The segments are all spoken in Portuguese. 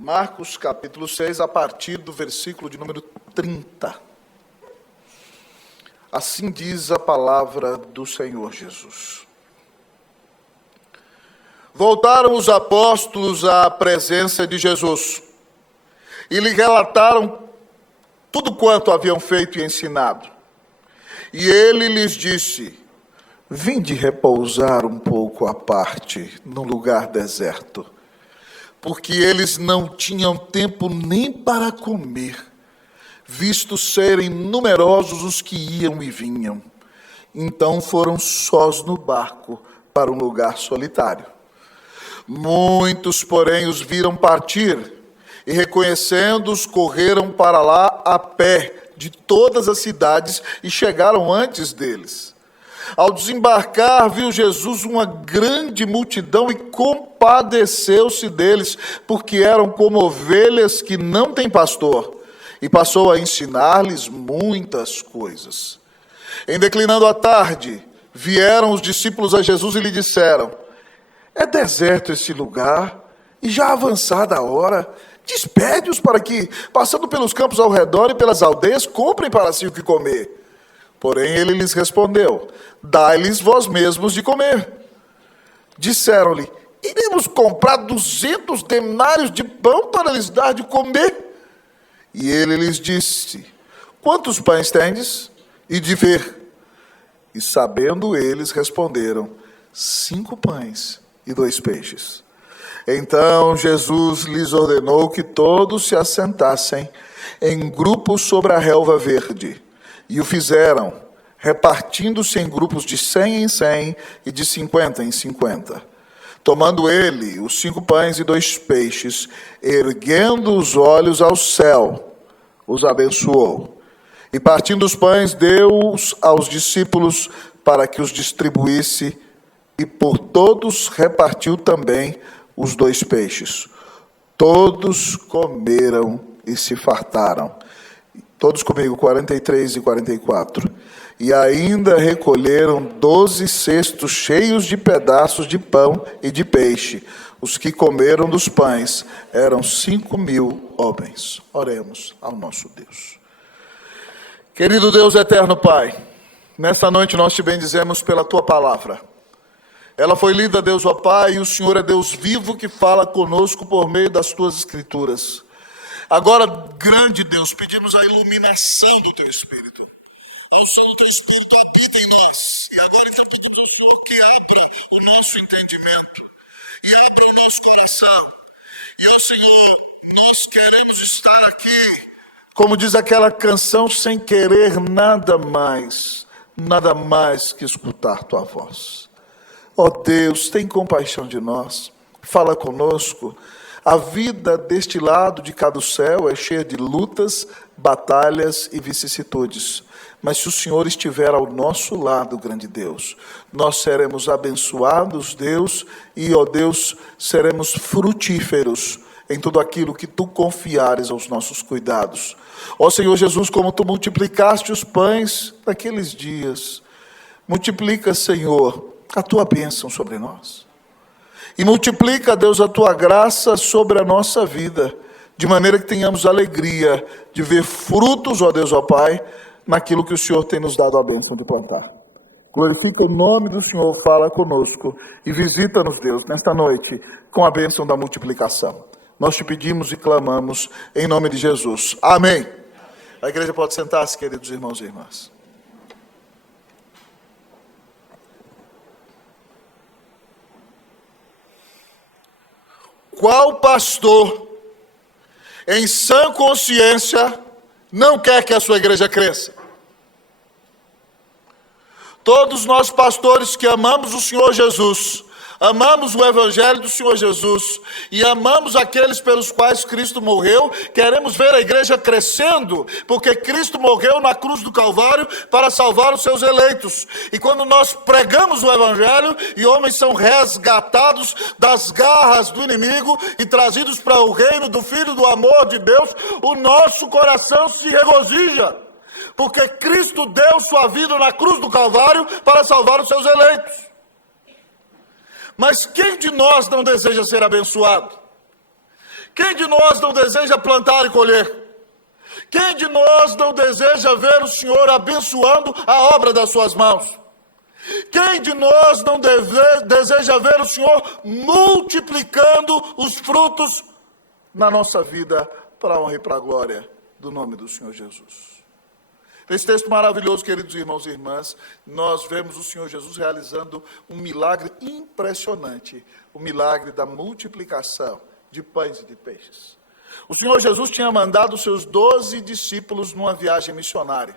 Marcos capítulo 6, a partir do versículo de número 30. Assim diz a palavra do Senhor Jesus. Voltaram os apóstolos à presença de Jesus e lhe relataram tudo quanto haviam feito e ensinado. E ele lhes disse: vinde repousar um pouco à parte, num lugar deserto. Porque eles não tinham tempo nem para comer, visto serem numerosos os que iam e vinham. Então foram sós no barco para um lugar solitário. Muitos, porém, os viram partir, e reconhecendo-os, correram para lá a pé de todas as cidades e chegaram antes deles. Ao desembarcar, viu Jesus uma grande multidão e compadeceu-se deles, porque eram como ovelhas que não têm pastor, e passou a ensinar-lhes muitas coisas. Em declinando a tarde, vieram os discípulos a Jesus e lhe disseram: é deserto esse lugar, e já avançada a hora, despede-os para que, passando pelos campos ao redor e pelas aldeias, comprem para si o que comer. Porém ele lhes respondeu: dai-lhes vós mesmos de comer. Disseram-lhe: iremos comprar 200 denários de pão para lhes dar de comer? E ele lhes disse: quantos pães tendes? E de ver. E sabendo eles, responderam: 5 pães e 2 peixes. Então Jesus lhes ordenou que todos se assentassem em grupos sobre a relva verde. E o fizeram, repartindo-se em grupos de 100 em 100 e de 50 em 50. Tomando ele os 5 pães e 2 peixes, erguendo os olhos ao céu, os abençoou. E partindo os pães, deu-os aos discípulos para que os distribuísse, e por todos repartiu também os 2 peixes. Todos comeram e se fartaram. Todos comigo, 43 e 44. E ainda recolheram 12 cestos cheios de pedaços de pão e de peixe. Os que comeram dos pães eram 5.000 homens. Oremos ao nosso Deus. Querido Deus eterno Pai, nessa noite nós te bendizemos pela tua palavra. Ela foi lida, Deus, ó Pai, e o Senhor é Deus vivo que fala conosco por meio das tuas escrituras. Agora, grande Deus, pedimos a iluminação do Teu Espírito. A unção do Teu Espírito habita em nós. E agora, então, pedimos ao Senhor que abra o nosso entendimento. E abra o nosso coração. E, ó Senhor, nós queremos estar aqui, como diz aquela canção, sem querer nada mais que escutar Tua voz. Ó Deus, tem compaixão de nós. Fala conosco. A vida deste lado de cá do céu é cheia de lutas, batalhas e vicissitudes. Mas se o Senhor estiver ao nosso lado, grande Deus, nós seremos abençoados, Deus, e, ó Deus, seremos frutíferos em tudo aquilo que Tu confiares aos nossos cuidados. Ó Senhor Jesus, como Tu multiplicaste os pães naqueles dias, multiplica, Senhor, a Tua bênção sobre nós. E multiplica, Deus, a Tua graça sobre a nossa vida, de maneira que tenhamos alegria de ver frutos, ó Deus, ó Pai, naquilo que o Senhor tem nos dado a bênção de plantar. Glorifica o nome do Senhor, fala conosco e visita-nos, Deus, nesta noite, com a bênção da multiplicação. Nós te pedimos e clamamos em nome de Jesus. Amém. A igreja pode sentar-se, queridos irmãos e irmãs. Qual pastor, em sã consciência, não quer que a sua igreja cresça? Todos nós pastores que amamos o Senhor Jesus, amamos o Evangelho do Senhor Jesus e amamos aqueles pelos quais Cristo morreu, queremos ver a igreja crescendo, porque Cristo morreu na cruz do Calvário para salvar os seus eleitos. E quando nós pregamos o Evangelho e homens são resgatados das garras do inimigo e trazidos para o reino do Filho do amor de Deus, o nosso coração se regozija, porque Cristo deu sua vida na cruz do Calvário para salvar os seus eleitos. Mas quem de nós não deseja ser abençoado? Quem Quem de nós não deseja plantar e colher? Quem de nós não deseja ver o Senhor abençoando a obra das suas mãos? Quem de nós não deseja ver o Senhor multiplicando os frutos na nossa vida para a honra e para a glória do nome do Senhor Jesus? Nesse texto maravilhoso, queridos irmãos e irmãs, nós vemos o Senhor Jesus realizando um milagre impressionante, o milagre da multiplicação de pães e de peixes. O Senhor Jesus tinha mandado os seus 12 discípulos numa viagem missionária.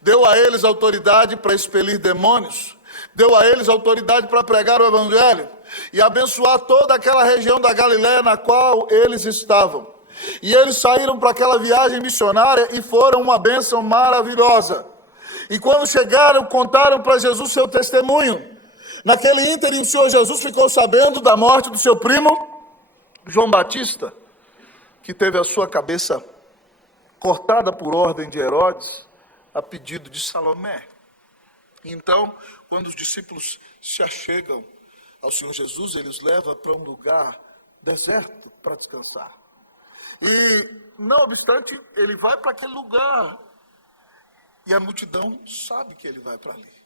Deu a eles autoridade para expelir demônios, deu a eles autoridade para pregar o Evangelho e abençoar toda aquela região da Galileia na qual eles estavam. E eles saíram para aquela viagem missionária e foram uma bênção maravilhosa. E quando chegaram, contaram para Jesus seu testemunho. Naquele ínterim, o Senhor Jesus ficou sabendo da morte do seu primo, João Batista, que teve a sua cabeça cortada por ordem de Herodes, a pedido de Salomé. Então, quando os discípulos se achegam ao Senhor Jesus, ele os leva para um lugar deserto para descansar. E, não obstante, ele vai para aquele lugar e a multidão sabe que ele vai para ali.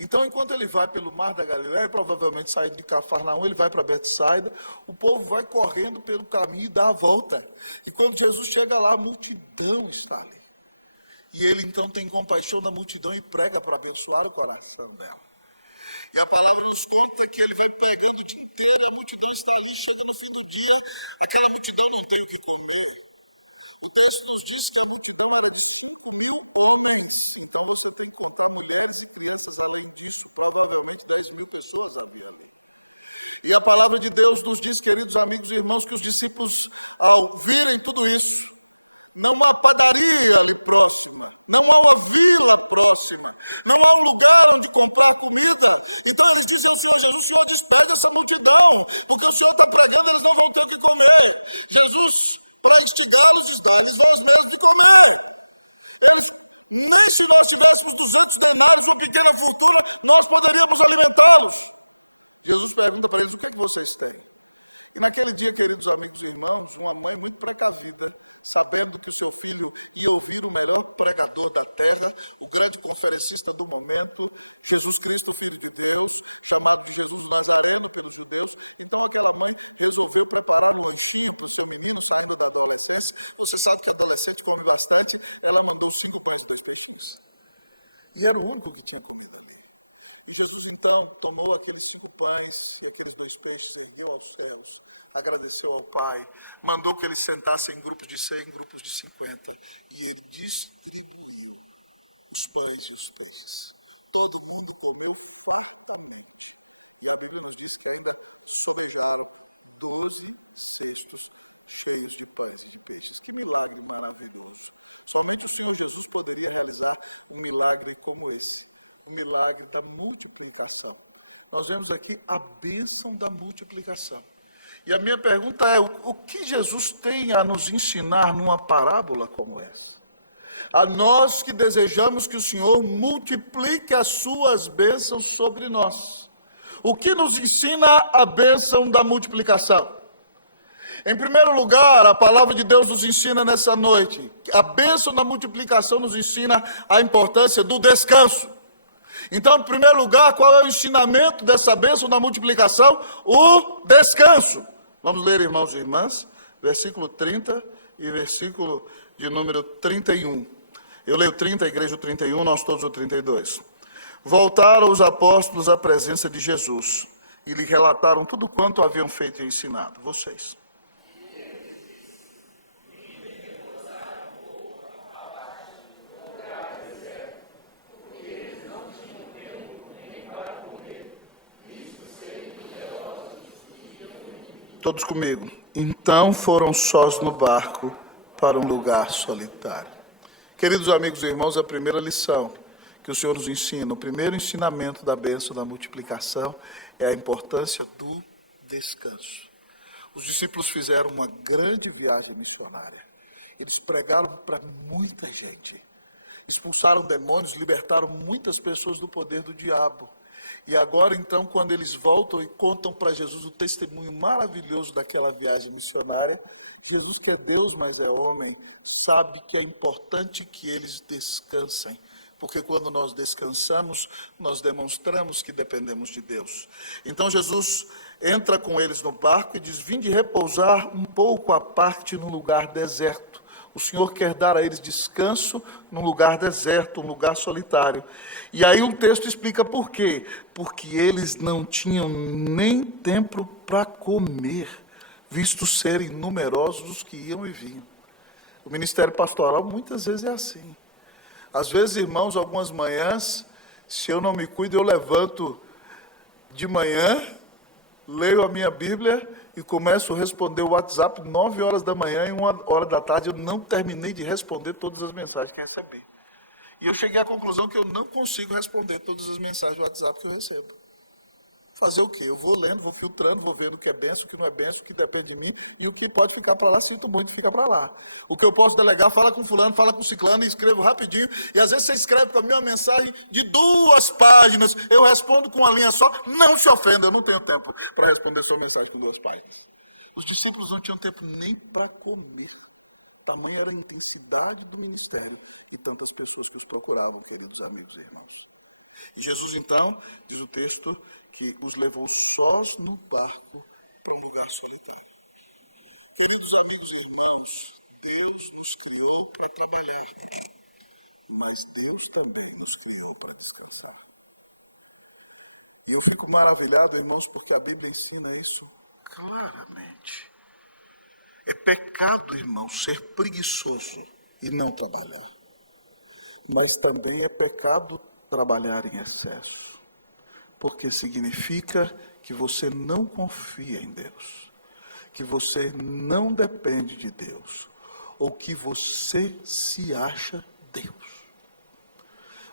Então, enquanto ele vai pelo mar da Galileia, provavelmente saindo de Cafarnaum, ele vai para Betsaida, o povo vai correndo pelo caminho e dá a volta. E quando Jesus chega lá, a multidão está ali. E ele então tem compaixão da multidão e prega para abençoar o coração dela. E a palavra nos conta que ele vai pregando o dia inteiro e a multidão está ali, chega no fim do dia, aquela multidão não tem o que comer. O texto nos diz que a multidão era de 5.000 homens, então você tem que contar mulheres e crianças além disso, provavelmente 10.000 pessoas havia ali. E a palavra de Deus nos diz, queridos amigos e irmãos, que os discípulos, ao virem tudo isso, não há padaria ali próxima, não há uma vila próxima, não há um lugar onde comprar comida. Então eles dizem ao Senhor Jesus: Senhor, despede essa multidão, porque o Senhor está pregando, eles não vão ter o que comer. Jesus, para instigá-los, diz: dá-lhes vós mesmos de comer. Eles, nem se nós tivéssemos 200 denários, uma pequena fortuna, nós poderíamos alimentá-los. Jesus pergunta para eles: o que é que vocês têm? E naquele dia, queridos amigos e irmãos, uma mãe muito precavida, sabendo que o seu filho ia ouvir o melhor pregador da terra, o grande conferencista do momento, Jesus Cristo, Filho de Deus, chamado de Jesus o Nazareno pelos judeus, então aquela mãe resolveu preparar um lanchinho para o seu menino saindo da adolescência. Você sabe que adolescente come bastante, ela mandou 5 pães e 2 peixinhos. E era o único que tinha comida ali. E Jesus, então, tomou aqueles 5 pães e aqueles 2 peixes, ergueu aos céus, agradeceu ao Pai, mandou que eles sentassem em grupos de 100, em grupos de 50, e ele distribuiu os pães e os peixes. Todo mundo comeu fartamente. E a Bíblia nos diz que ainda sobejaram 12 cestos cheios de pães e de peixes. Que milagre maravilhoso. Somente o Senhor Jesus poderia realizar um milagre como esse. O milagre da multiplicação. Nós vemos aqui a bênção da multiplicação. E a minha pergunta é: o que Jesus tem a nos ensinar numa parábola como essa? A nós que desejamos que o Senhor multiplique as suas bênçãos sobre nós. O que nos ensina a bênção da multiplicação? Em primeiro lugar, a palavra de Deus nos ensina nessa noite, a bênção da multiplicação nos ensina a importância do descanso. Então, em primeiro lugar, qual é o ensinamento dessa bênção da multiplicação? O descanso. Vamos ler, irmãos e irmãs, versículo 30 e versículo de número 31. Eu leio 30, a igreja o 31, nós todos o 32. Voltaram os apóstolos à presença de Jesus e lhe relataram tudo quanto haviam feito e ensinado. Vocês. Todos comigo. Então foram sós no barco para um lugar solitário. Queridos amigos e irmãos, a primeira lição que o Senhor nos ensina, o primeiro ensinamento da bênção da multiplicação é a importância do descanso. Os discípulos fizeram uma grande viagem missionária. Eles pregaram para muita gente. Expulsaram demônios, libertaram muitas pessoas do poder do diabo. E agora, então, quando eles voltam e contam para Jesus o testemunho maravilhoso daquela viagem missionária, Jesus, que é Deus, mas é homem, sabe que é importante que eles descansem. Porque quando nós descansamos, nós demonstramos que dependemos de Deus. Então Jesus entra com eles no barco e diz: vinde repousar um pouco à parte num lugar deserto. O Senhor quer dar a eles descanso num lugar deserto, um lugar solitário. E aí o texto explica por quê. Porque eles não tinham nem tempo para comer, visto serem numerosos os que iam e vinham. O ministério pastoral muitas vezes é assim. Às vezes, irmãos, algumas manhãs, se eu não me cuido, eu levanto de manhã, leio a minha Bíblia e começo a responder o WhatsApp 9 horas da manhã e 1 hora da tarde eu não terminei de responder todas as mensagens que recebi. E eu cheguei à conclusão que eu não consigo responder todas as mensagens do WhatsApp que eu recebo. Fazer o quê? Eu vou lendo, vou filtrando, vou vendo o que é benção, o que não é benção, o que depende de mim, e o que pode ficar para lá, sinto muito, fica para lá. O que eu posso delegar, fala com fulano, fala com ciclano, e escrevo rapidinho, e às vezes você escreve para mim uma mensagem de 2 páginas, eu respondo com uma linha só, não se ofenda, eu não tenho tempo para responder sua mensagem com 2 páginas. Os discípulos não tinham tempo nem para comer, tamanha era a intensidade do ministério, e tantas pessoas que os procuravam, queridos amigos e irmãos. E Jesus, então, diz o texto, que os levou sós no barco para um lugar solitário. Queridos amigos e irmãos, Deus nos criou para trabalhar, mas Deus também nos criou para descansar. E eu fico maravilhado, irmãos, porque a Bíblia ensina isso claramente. É pecado, irmãos, ser preguiçoso e não trabalhar. Mas também é pecado trabalhar em excesso, porque significa que você não confia em Deus, que você não depende de Deus, ou que você se acha Deus.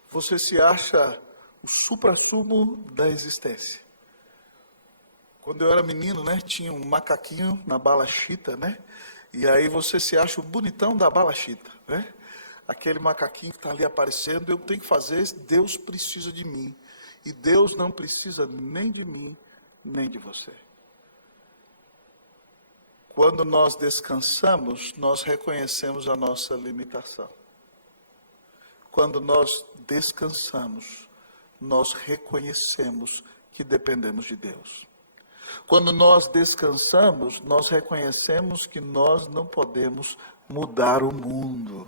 Você se acha o suprassumo da existência. Quando eu era menino, tinha um macaquinho na bala chita, e aí você se acha o bonitão da bala chita, Aquele macaquinho que está ali aparecendo, eu tenho que fazer, Deus precisa de mim. E Deus não precisa nem de mim, nem de você. Quando nós descansamos, nós reconhecemos a nossa limitação. Quando nós descansamos, nós reconhecemos que dependemos de Deus. Quando nós descansamos, nós reconhecemos que nós não podemos mudar o mundo.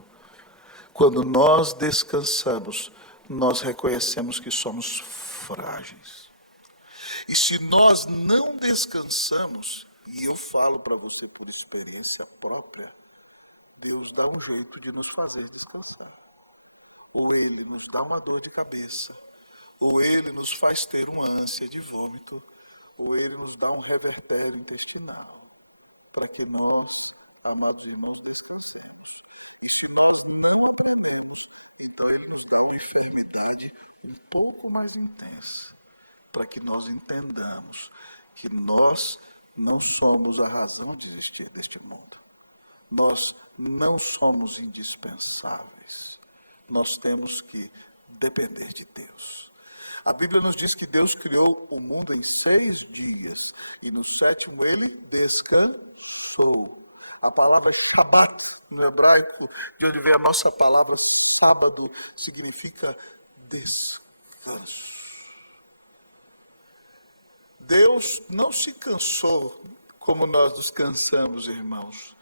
Quando nós descansamos, nós reconhecemos que somos frágeis. E se nós não descansamos, e eu falo para você por experiência própria, Deus dá um jeito de nos fazer descansar. Ou Ele nos dá uma dor de cabeça, ou Ele nos faz ter uma ânsia de vômito, ou Ele nos dá um revertério intestinal, para que nós, amados irmãos, descansemos. E se nós não aprendemos, então Ele nos dá uma enfermidade um pouco mais intensa, para que nós entendamos que nós não somos a razão de existir deste mundo. Nós não somos indispensáveis. Nós temos que depender de Deus. A Bíblia nos diz que Deus criou o mundo em 6 dias, e no 7º Ele descansou. A palavra Shabat, no hebraico, de onde vem a nossa palavra sábado, significa descanso. Deus não se cansou como nós nos cansamos, irmãos,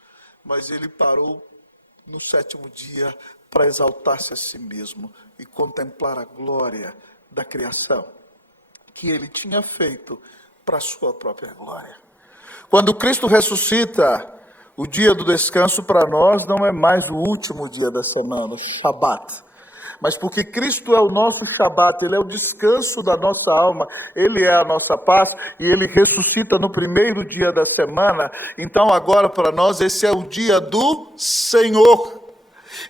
mas Ele parou no 7º dia para exaltar-se a si mesmo e contemplar a glória da criação que Ele tinha feito para a sua própria glória. Quando Cristo ressuscita, o dia do descanso para nós não é mais o último dia da semana, o Shabat. Mas porque Cristo é o nosso Shabat, Ele é o descanso da nossa alma, Ele é a nossa paz, e Ele ressuscita no primeiro dia da semana, então agora para nós esse é o dia do Senhor.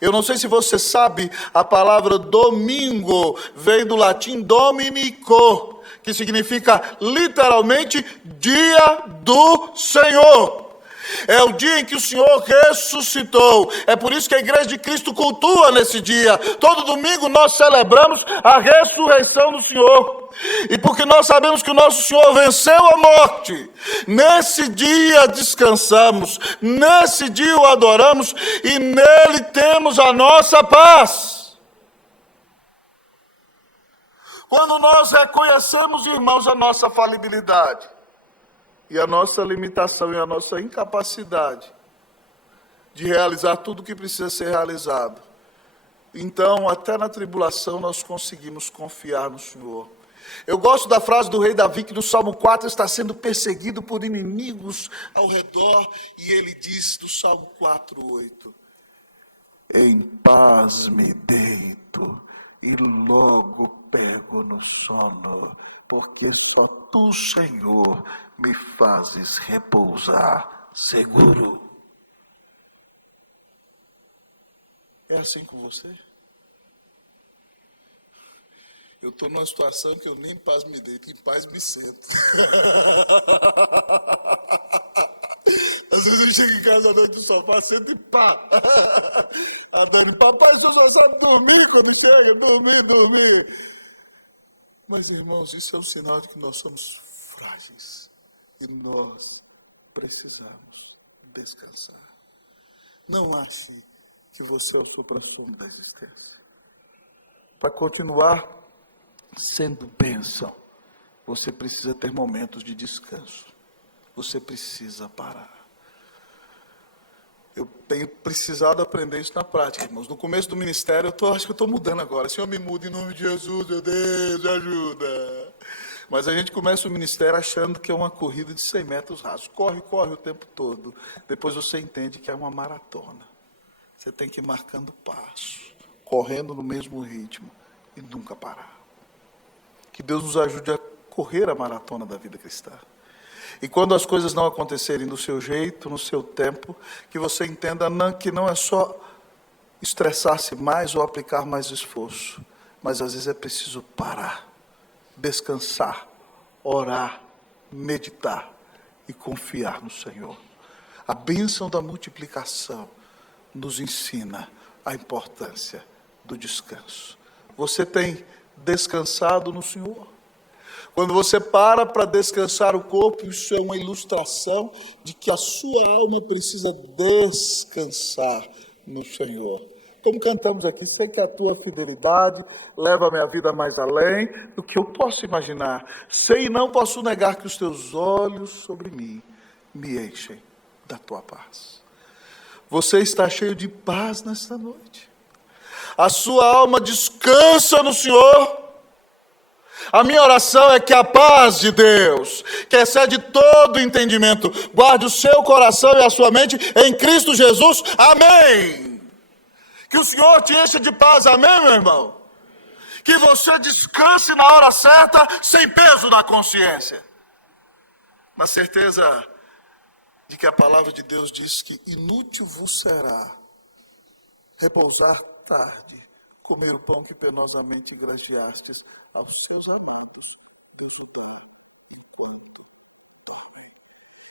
Eu não sei se você sabe, a palavra domingo vem do latim dominico, que significa literalmente dia do Senhor. É o dia em que o Senhor ressuscitou. É por isso que a Igreja de Cristo cultua nesse dia. Todo domingo nós celebramos a ressurreição do Senhor. e porque nós sabemos que o nosso Senhor venceu a morte, nesse dia descansamos, nesse dia o adoramos, e nele temos a nossa paz. Quando nós reconhecemos, irmãos, a nossa falibilidade, e a nossa limitação e a nossa incapacidade de realizar tudo o que precisa ser realizado, então, até na tribulação, nós conseguimos confiar no Senhor. Eu gosto da frase do rei Davi, que no Salmo 4 está sendo perseguido por inimigos ao redor, e ele diz no Salmo 4:8: em paz me deito e logo pego no sono, porque só tu, Senhor, me fazes repousar seguro. É assim com você? Eu estou numa situação que eu nem em paz me deito, em paz me sento. Às vezes eu chego em casa à noite no sofá, sento e pá. A Dani, papai, o senhor só sabe dormir quando chega, dormir. Mas, irmãos, isso é um sinal de que nós somos frágeis. E nós precisamos descansar. Não ache que você é o suprassumo da existência. Para continuar sendo bênção, você precisa ter momentos de descanso. Você precisa parar. Eu tenho precisado aprender isso na prática, irmãos. No começo do ministério, acho que eu estou mudando agora. Senhor, me muda em nome de Jesus, meu Deus, me ajuda. Mas a gente começa o ministério achando que é uma corrida de 100 metros rasos. Corre o tempo todo. Depois você entende que é uma maratona. Você tem que ir marcando passo, correndo no mesmo ritmo e nunca parar. Que Deus nos ajude a correr a maratona da vida cristã. E quando as coisas não acontecerem do seu jeito, no seu tempo, que você entenda que não é só estressar-se mais ou aplicar mais esforço, mas às vezes é preciso parar, descansar, orar, meditar e confiar no Senhor. A bênção da multiplicação nos ensina a importância do descanso. Você tem descansado no Senhor? Quando você para descansar o corpo, isso é uma ilustração de que a sua alma precisa descansar no Senhor. Como cantamos aqui, sei que a tua fidelidade leva a minha vida mais além do que eu posso imaginar. Sei e não posso negar que os teus olhos sobre mim me enchem da tua paz. Você está cheio de paz nesta noite. A sua alma descansa no Senhor. A minha oração é que a paz de Deus, que excede todo entendimento, guarde o seu coração e a sua mente em Cristo Jesus. Amém. Que o Senhor te encha de paz. Amém, meu irmão? Que você descanse na hora certa, sem peso na consciência. Na certeza de que a palavra de Deus diz que inútil vos será repousar tarde, comer o pão que penosamente grajeastes aos seus amados, Deus o dá enquanto dormem.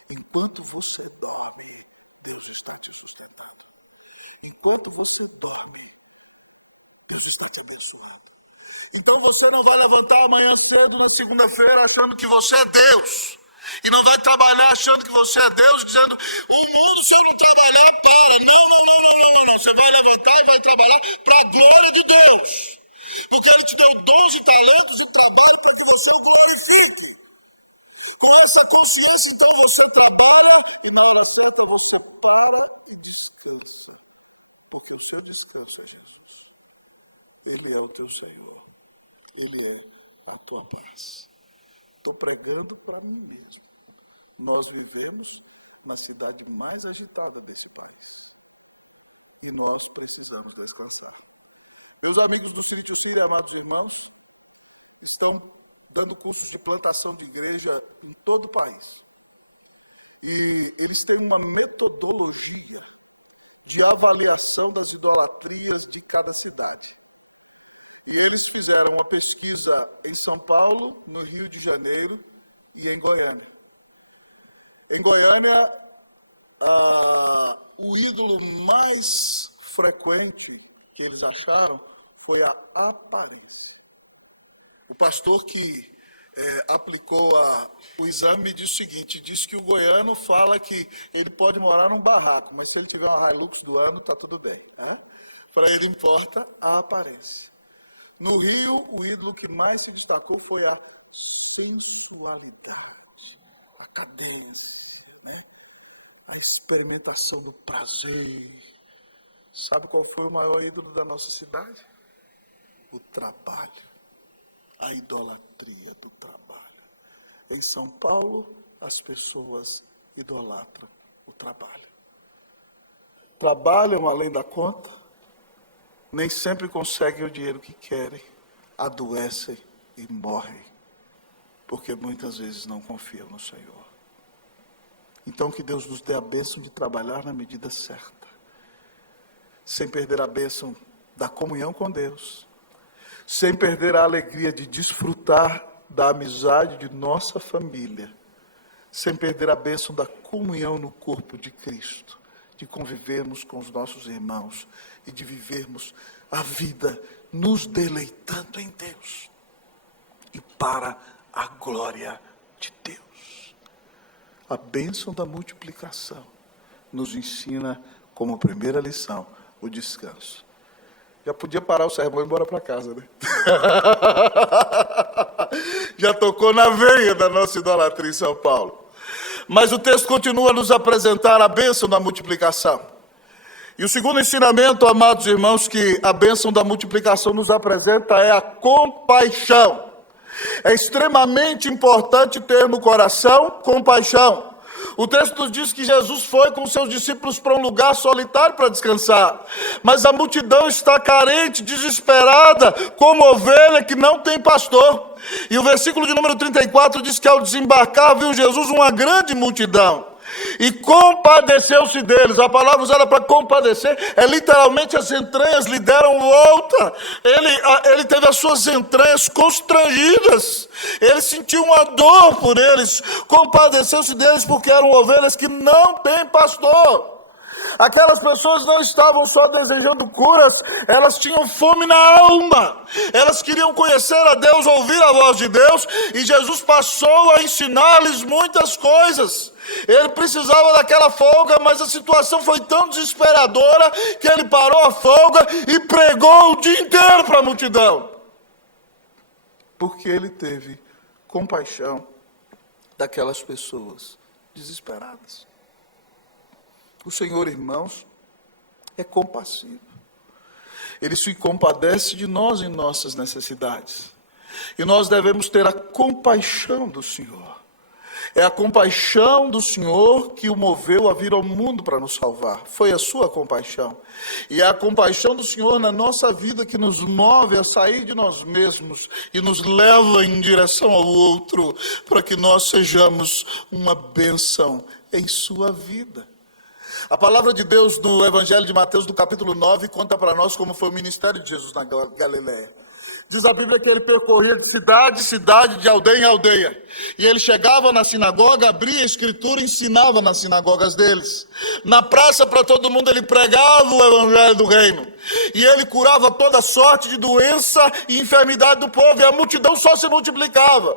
Enquanto você dorme, Deus está te sustentando. Enquanto você dorme, Deus está te abençoando. Então você não vai levantar amanhã cedo, na segunda-feira, achando que você é Deus. E não vai trabalhar achando que você é Deus, dizendo, o mundo, se eu não trabalhar, para. Não. Você vai levantar e vai trabalhar para a glória de Deus. Porque Ele te deu dons e talentos e trabalho para que você o glorifique. Com essa consciência, então, você trabalha e na hora certa você para e descansa. Porque o seu descanso é Jesus. Ele é o teu Senhor. Ele é a tua paz. Estou pregando para mim mesmo. Nós vivemos na cidade mais agitada desse país. E nós precisamos descansar. Meus amigos do Sítio Síria, amados irmãos, estão dando cursos de plantação de igreja em todo o país. E eles têm uma metodologia de avaliação das idolatrias de cada cidade. E eles fizeram uma pesquisa em São Paulo, no Rio de Janeiro e em Goiânia. Em Goiânia, o ídolo mais frequente que eles acharam foi a aparência. O pastor que aplicou o exame e disse o seguinte, disse que o goiano fala que ele pode morar num barraco, mas se ele tiver uma Hilux do ano, está tudo bem. Para ele importa a aparência. No Rio, o ídolo que mais se destacou foi a sensualidade, a cadência, né? A experimentação do prazer. Sabe qual foi o maior ídolo da nossa cidade? O trabalho, a idolatria do trabalho. Em São Paulo, as pessoas idolatram o trabalho. Trabalham além da conta, nem sempre conseguem o dinheiro que querem, adoecem e morrem, porque muitas vezes não confiam no Senhor. Então que Deus nos dê a bênção de trabalhar na medida certa, sem perder a bênção da comunhão com Deus, sem perder a alegria de desfrutar da amizade de nossa família, sem perder a bênção da comunhão no corpo de Cristo, de convivermos com os nossos irmãos e de vivermos a vida nos deleitando em Deus e para a glória de Deus. A bênção da multiplicação nos ensina como primeira lição o descanso. Já podia parar o sermão e ir embora para casa, né? Já tocou na veia da nossa idolatria em São Paulo. Mas o texto continua a nos apresentar a bênção da multiplicação. E o segundo ensinamento, amados irmãos, que a bênção da multiplicação nos apresenta é a compaixão. É extremamente importante ter no coração compaixão. O texto nos diz que Jesus foi com seus discípulos para um lugar solitário para descansar. Mas a multidão está carente, desesperada, como ovelha que não tem pastor. E o versículo de número 34 diz que ao desembarcar viu Jesus uma grande multidão e compadeceu-se deles. A palavra usada para compadecer é literalmente as entranhas lhe deram volta. Ele teve as suas entranhas constrangidas. Ele sentiu uma dor por eles. Compadeceu-se deles porque eram ovelhas que não têm pastor. Aquelas pessoas não estavam só desejando curas, elas tinham fome na alma. Elas queriam conhecer a Deus, ouvir a voz de Deus, e Jesus passou a ensinar-lhes muitas coisas. Ele precisava daquela folga, mas a situação foi tão desesperadora que ele parou a folga e pregou o dia inteiro para a multidão. Porque ele teve compaixão daquelas pessoas desesperadas. O Senhor, irmãos, é compassivo. Ele se compadece de nós em nossas necessidades. E nós devemos ter a compaixão do Senhor. É a compaixão do Senhor que o moveu a vir ao mundo para nos salvar. Foi a sua compaixão. E é a compaixão do Senhor na nossa vida que nos move a sair de nós mesmos e nos leva em direção ao outro, para que nós sejamos uma bênção em sua vida. A palavra de Deus no Evangelho de Mateus, do capítulo 9, conta para nós como foi o ministério de Jesus na Galileia. Diz a Bíblia que ele percorria de cidade em cidade, de aldeia em aldeia. E ele chegava na sinagoga, abria a escritura e ensinava nas sinagogas deles. Na praça, para todo mundo, ele pregava o evangelho do reino. E ele curava toda sorte de doença e enfermidade do povo, e a multidão só se multiplicava.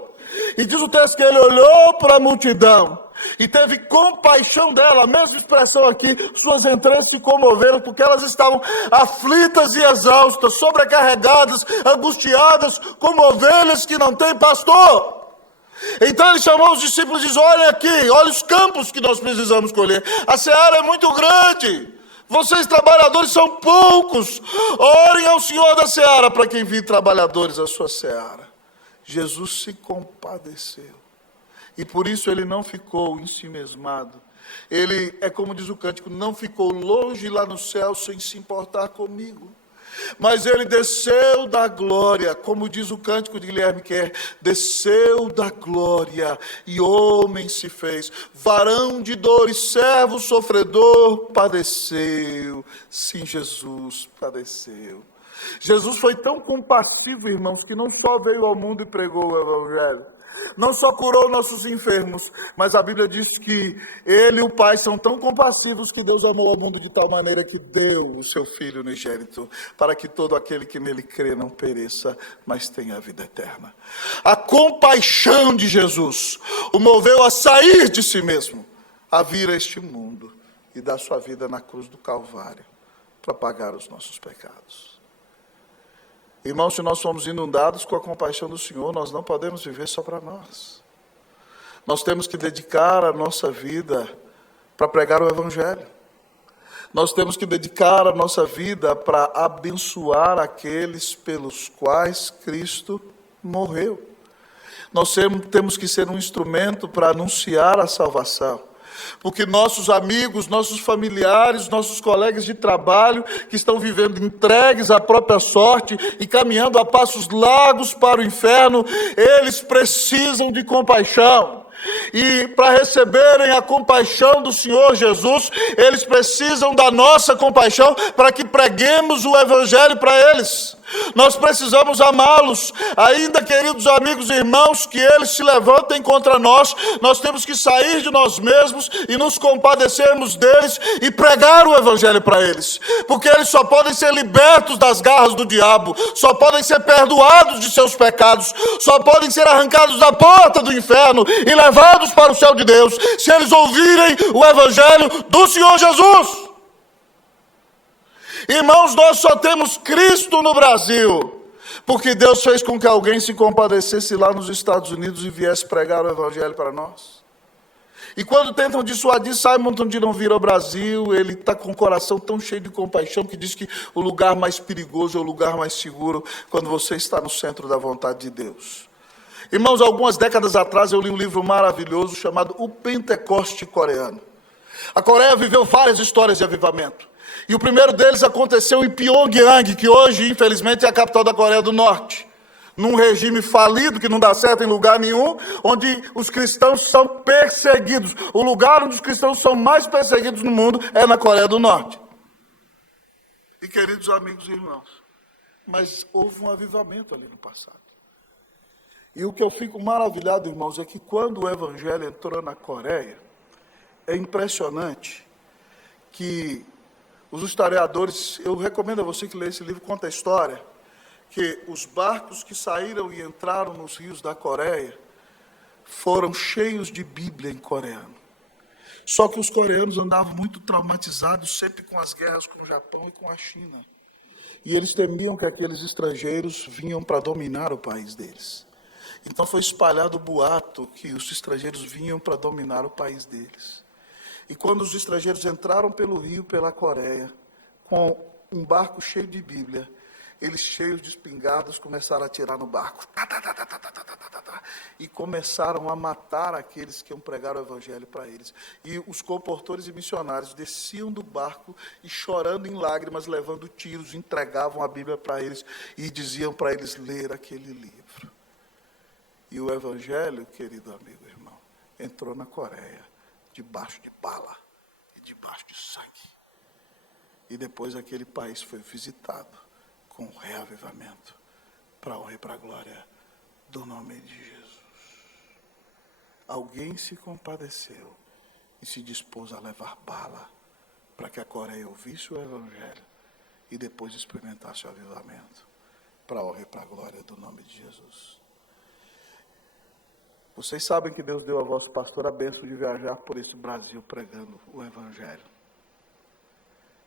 E diz o texto que ele olhou para a multidão e teve compaixão dela, a mesma expressão aqui, suas entranhas se comoveram, porque elas estavam aflitas e exaustas, sobrecarregadas, angustiadas, como ovelhas que não têm pastor. Então ele chamou os discípulos e disse: olhem aqui, olhem os campos que nós precisamos colher, a seara é muito grande, vocês trabalhadores são poucos, orem ao Senhor da seara para que envie trabalhadores à sua seara. Jesus se compadeceu. E por isso ele não ficou ensimesmado. Ele, é como diz o cântico, não ficou longe lá no céu sem se importar comigo. Mas ele desceu da glória, como diz o cântico de Guilherme Kerr, desceu da glória e homem se fez. Varão de dores, servo sofredor, padeceu. Sim, Jesus padeceu. Jesus foi tão compassivo, irmãos, que não só veio ao mundo e pregou o evangelho, Não só curou nossos enfermos, mas a Bíblia diz que Ele e o Pai são tão compassivos que Deus amou ao mundo de tal maneira que deu o seu Filho unigênito, para que todo aquele que nele crê não pereça, mas tenha a vida eterna. A compaixão de Jesus o moveu a sair de si mesmo, a vir a este mundo e dar sua vida na cruz do Calvário, para pagar os nossos pecados. Irmãos, se nós somos inundados com a compaixão do Senhor, nós não podemos viver só para nós. Nós temos que dedicar a nossa vida para pregar o Evangelho. Nós temos que dedicar a nossa vida para abençoar aqueles pelos quais Cristo morreu. Nós temos que ser um instrumento para anunciar a salvação. Porque nossos amigos, nossos familiares, nossos colegas de trabalho que estão vivendo entregues à própria sorte e caminhando a passos largos para o inferno, eles precisam de compaixão. E para receberem a compaixão do Senhor Jesus, eles precisam da nossa compaixão para que preguemos o Evangelho para eles. Nós precisamos amá-los, ainda, queridos amigos e irmãos, que eles se levantem contra nós. Nós temos que sair de nós mesmos e nos compadecermos deles e pregar o Evangelho para eles, porque eles só podem ser libertos das garras do diabo, só podem ser perdoados de seus pecados, só podem ser arrancados da porta do inferno e levados para o céu de Deus, se eles ouvirem o Evangelho do Senhor Jesus. Irmãos, nós só temos Cristo no Brasil, porque Deus fez com que alguém se compadecesse lá nos Estados Unidos e viesse pregar o Evangelho para nós. E quando tentam dissuadir Simon de não vir ao Brasil, ele está com o coração tão cheio de compaixão que diz que o lugar mais perigoso é o lugar mais seguro quando você está no centro da vontade de Deus. Irmãos, algumas décadas atrás eu li um livro maravilhoso chamado O Pentecoste Coreano. A Coreia viveu várias histórias de avivamento. E o primeiro deles aconteceu em Pyongyang, que hoje, infelizmente, é a capital da Coreia do Norte. Num regime falido, que não dá certo em lugar nenhum, onde os cristãos são perseguidos. O lugar onde os cristãos são mais perseguidos no mundo é na Coreia do Norte. E, queridos amigos e irmãos, mas houve um avivamento ali no passado. E o que eu fico maravilhado, irmãos, é que quando o Evangelho entrou na Coreia, é impressionante que os historiadores, eu recomendo a você que lê esse livro, conta a história, que os barcos que saíram e entraram nos rios da Coreia foram cheios de Bíblia em coreano. Só que os coreanos andavam muito traumatizados sempre com as guerras com o Japão e com a China. E eles temiam que aqueles estrangeiros vinham para dominar o país deles. Então foi espalhado o boato que os estrangeiros vinham para dominar o país deles. E quando os estrangeiros entraram pelo rio, pela Coreia, com um barco cheio de Bíblia, eles, cheios de espingardas, começaram a atirar no barco. E começaram a matar aqueles que iam pregar o Evangelho para eles. E os comportores e missionários desciam do barco e, chorando em lágrimas, levando tiros, entregavam a Bíblia para eles e diziam para eles ler aquele livro. E o Evangelho, querido amigo e irmão, entrou na Coreia, debaixo de bala e debaixo de sangue. E depois aquele país foi visitado com um reavivamento para a honra e para a glória do nome de Jesus. Alguém se compadeceu e se dispôs a levar bala para que a Coreia ouvisse o Evangelho e depois experimentasse o avivamento para a honra e para a glória do nome de Jesus. Vocês sabem que Deus deu ao vosso pastor a bênção de viajar por esse Brasil pregando o Evangelho.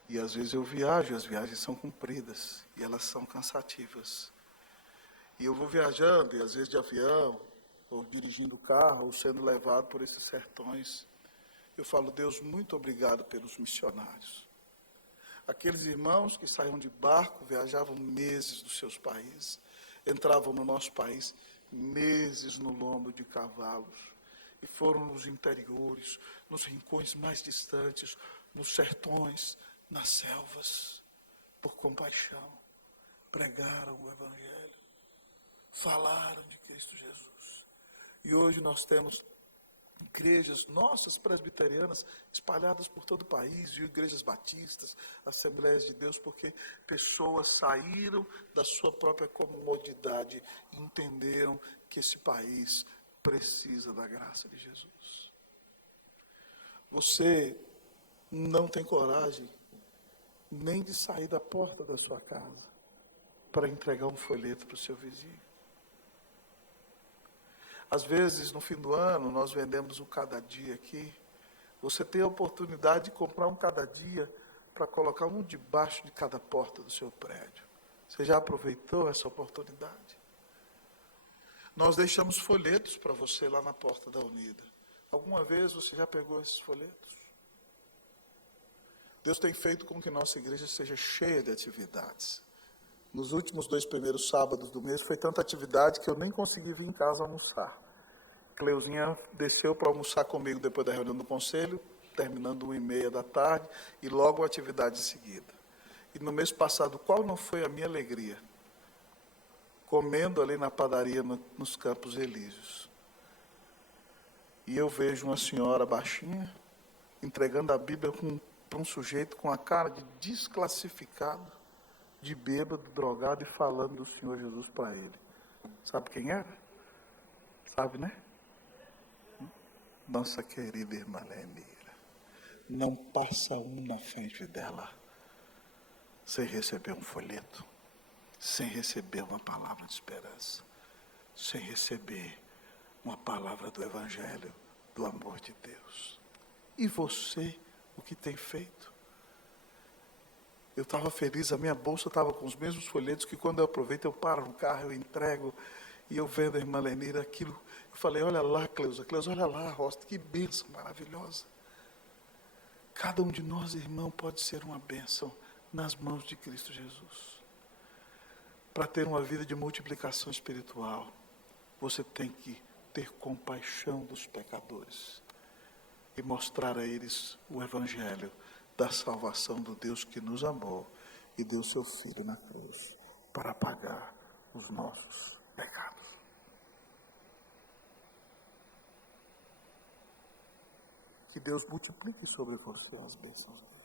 E às vezes eu viajo, e as viagens são compridas, e elas são cansativas. E eu vou viajando, e às vezes de avião, ou dirigindo o carro, ou sendo levado por esses sertões. Eu falo, Deus, muito obrigado pelos missionários. Aqueles irmãos que saíam de barco, viajavam meses dos seus países, entravam no nosso país, meses no lombo de cavalos, e foram nos interiores, nos rincões mais distantes, nos sertões, nas selvas, por compaixão, pregaram o Evangelho, falaram de Cristo Jesus. E hoje nós temos igrejas nossas presbiterianas espalhadas por todo o país, e igrejas batistas, Assembleias de Deus, porque pessoas saíram da sua própria comodidade e entenderam que esse país precisa da graça de Jesus. Você não tem coragem nem de sair da porta da sua casa para entregar um folheto para o seu vizinho. Às vezes, no fim do ano, nós vendemos um cada dia aqui. Você tem a oportunidade de comprar um cada dia para colocar um debaixo de cada porta do seu prédio. Você já aproveitou essa oportunidade? Nós deixamos folhetos para você lá na porta da Unida. Alguma vez você já pegou esses folhetos? Deus tem feito com que nossa igreja seja cheia de atividades. Nos últimos 2 primeiros sábados do mês, foi tanta atividade que eu nem consegui vir em casa almoçar. Cleuzinha desceu para almoçar comigo depois da reunião do conselho, terminando 1h30 da tarde, e logo a atividade em seguida. E no mês passado, qual não foi a minha alegria? Comendo ali na padaria, nos Campos Elíseos. E eu vejo uma senhora baixinha, entregando a Bíblia para um sujeito com a cara de desclassificado, de bêbado, drogado, e falando do Senhor Jesus para ele. Sabe quem era? Sabe, né? Nossa querida irmã Lenira. Não passa um na frente dela sem receber um folheto, sem receber uma palavra de esperança, sem receber uma palavra do Evangelho, do amor de Deus. E você, o que tem feito? Eu estava feliz, a minha bolsa estava com os mesmos folhetos que quando eu aproveito, eu paro no carro, eu entrego, e eu vendo a irmã Lenira aquilo. Eu falei, olha lá, Cleusa, olha lá, Rosta, que bênção maravilhosa. Cada um de nós, irmão, pode ser uma bênção nas mãos de Cristo Jesus. Para ter uma vida de multiplicação espiritual, você tem que ter compaixão dos pecadores e mostrar a eles o Evangelho da salvação do Deus que nos amou e deu seu Filho na cruz para pagar os nossos pecados. Que Deus multiplique sobre você as bênçãos dele.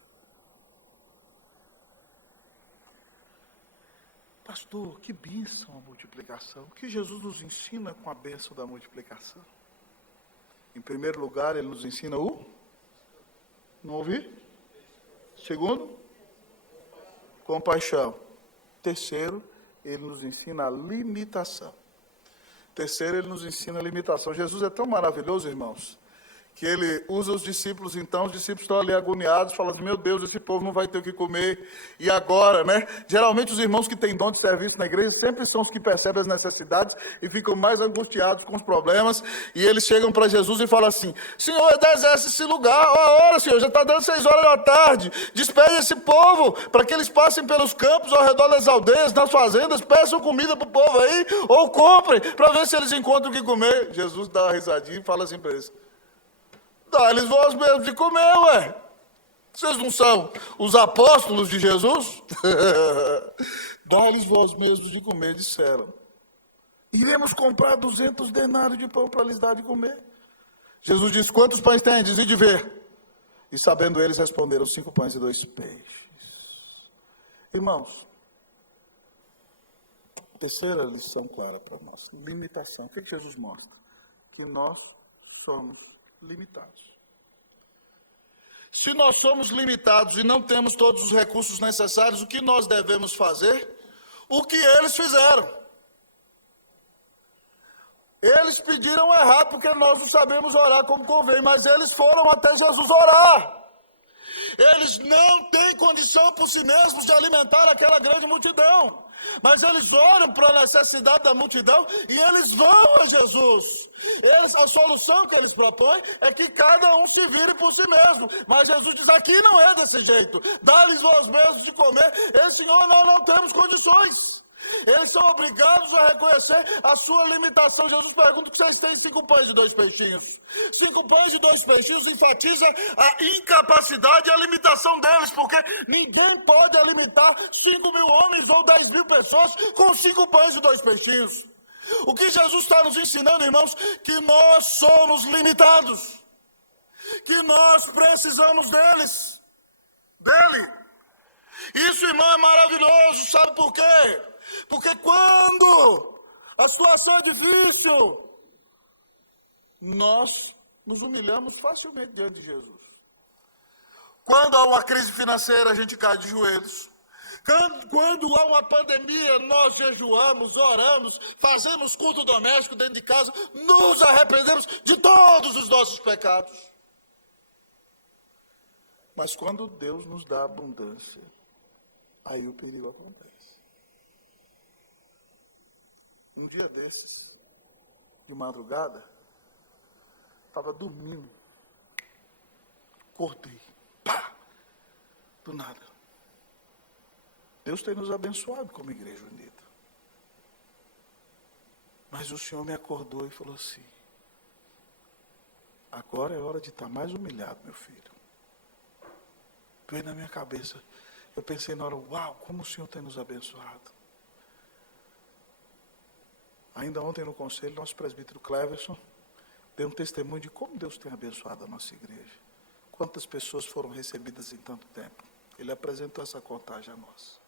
Pastor, que bênção a multiplicação. O que Jesus nos ensina com a bênção da multiplicação? Em primeiro lugar, ele nos ensina o... Não ouvi? Segundo, compaixão. Terceiro, ele nos ensina a limitação. Terceiro, ele nos ensina a limitação. Jesus é tão maravilhoso, irmãos, que ele usa os discípulos, então os discípulos estão ali agoniados, falam assim, meu Deus, esse povo não vai ter o que comer, e agora, né? Geralmente os irmãos que têm dom de serviço na igreja sempre são os que percebem as necessidades e ficam mais angustiados com os problemas, e eles chegam para Jesus e falam assim, Senhor, deserce esse lugar, ora, Senhor, já está dando 6 horas da tarde, despede esse povo, para que eles passem pelos campos ao redor das aldeias, nas fazendas, peçam comida para o povo aí, ou comprem, para ver se eles encontram o que comer. Jesus dá uma risadinha e fala assim para eles, dá-lhes vós mesmos de comer, ué. Vocês não são os apóstolos de Jesus? Dá-lhes vós mesmos de comer, disseram. Iremos comprar 200 denários de pão para lhes dar de comer. Jesus disse, quantos pães tendes? E de ver. E sabendo eles, responderam, 5 pães e 2 peixes. Irmãos, terceira lição clara para nós, limitação. O que Jesus mostra? Que nós somos limitados. Se nós somos limitados e não temos todos os recursos necessários, o que nós devemos fazer? O que eles fizeram. Eles pediram errado porque nós não sabemos orar como convém, mas eles foram até Jesus orar. Eles não têm condição por si mesmos de alimentar aquela grande multidão, mas eles oram para a necessidade da multidão e eles vão a Jesus. A solução que eles propõem é que cada um se vire por si mesmo, mas Jesus diz, aqui não é desse jeito, dá-lhes vós mesmos de comer. Senhor, nós não temos condições. Eles são obrigados a reconhecer a sua limitação. Jesus pergunta que vocês têm 5 pães e 2 peixinhos. 5 pães e 2 peixinhos enfatiza a incapacidade e a limitação deles, porque ninguém pode alimentar 5.000 homens ou 10.000 pessoas com 5 pães e 2 peixinhos. O que Jesus está nos ensinando, irmãos, que nós somos limitados, que nós precisamos dele. Isso, irmão, é maravilhoso, sabe por quê? Porque quando a situação é difícil, nós nos humilhamos facilmente diante de Jesus. Quando há uma crise financeira, a gente cai de joelhos. Quando há uma pandemia, nós jejuamos, oramos, fazemos culto doméstico dentro de casa, nos arrependemos de todos os nossos pecados. Mas quando Deus nos dá abundância, aí o perigo acontece. Um dia desses, de madrugada, estava dormindo, acordei, pá, do nada. Deus tem nos abençoado como igreja unida. Mas o Senhor me acordou e falou assim: agora é hora de estar mais humilhado, meu filho. Veio na minha cabeça. Eu pensei na hora, uau, como o Senhor tem nos abençoado. Ainda ontem no conselho, nosso presbítero Cleverson deu um testemunho de como Deus tem abençoado a nossa igreja. Quantas pessoas foram recebidas em tanto tempo. Ele apresentou essa contagem a nós.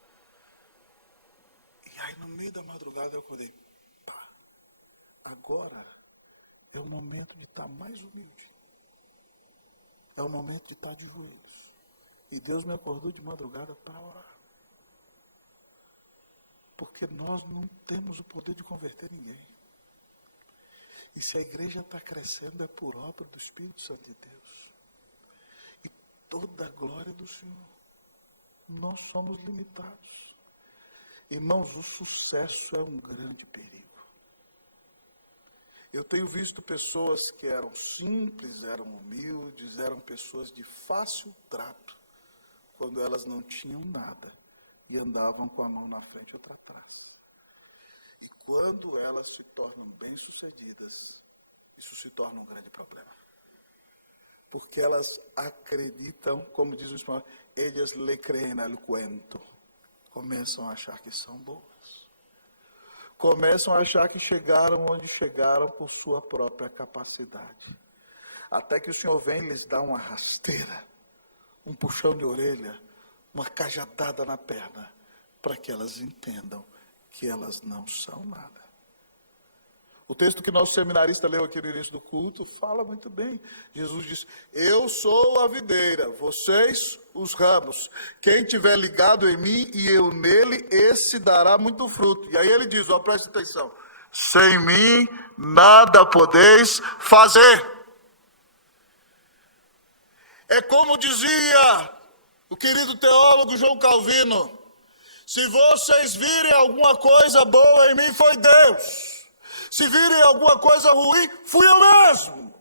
E aí no meio da madrugada eu acordei. Pá, agora é o momento de estar mais humilde. É o momento de estar de joelhos. E Deus me acordou de madrugada para orar. Porque nós não temos o poder de converter ninguém. E se a igreja está crescendo é por obra do Espírito Santo de Deus. E toda a glória do Senhor. Nós somos limitados. Irmãos, o sucesso é um grande perigo. Eu tenho visto pessoas que eram simples, eram humildes, eram pessoas de fácil trato, quando elas não tinham nada e andavam com a mão na frente e outra atrás. E quando elas se tornam bem-sucedidas, isso se torna um grande problema. Porque elas acreditam, como diz o espanhol, ellas le creen al cuento. Começam a achar que são boas. Começam a achar que chegaram onde chegaram por sua própria capacidade. Até que o Senhor vem e lhes dá uma rasteira, um puxão de orelha, uma cajadada na perna, para que elas entendam que elas não são nada. O texto que nosso seminarista leu aqui no início do culto fala muito bem. Jesus diz: eu sou a videira, vocês os ramos. Quem tiver ligado em mim e eu nele, esse dará muito fruto. E aí ele diz, ó, preste atenção: sem mim nada podeis fazer. É como dizia o querido teólogo João Calvino: se vocês virem alguma coisa boa em mim, foi Deus. Se virem alguma coisa ruim, fui eu mesmo.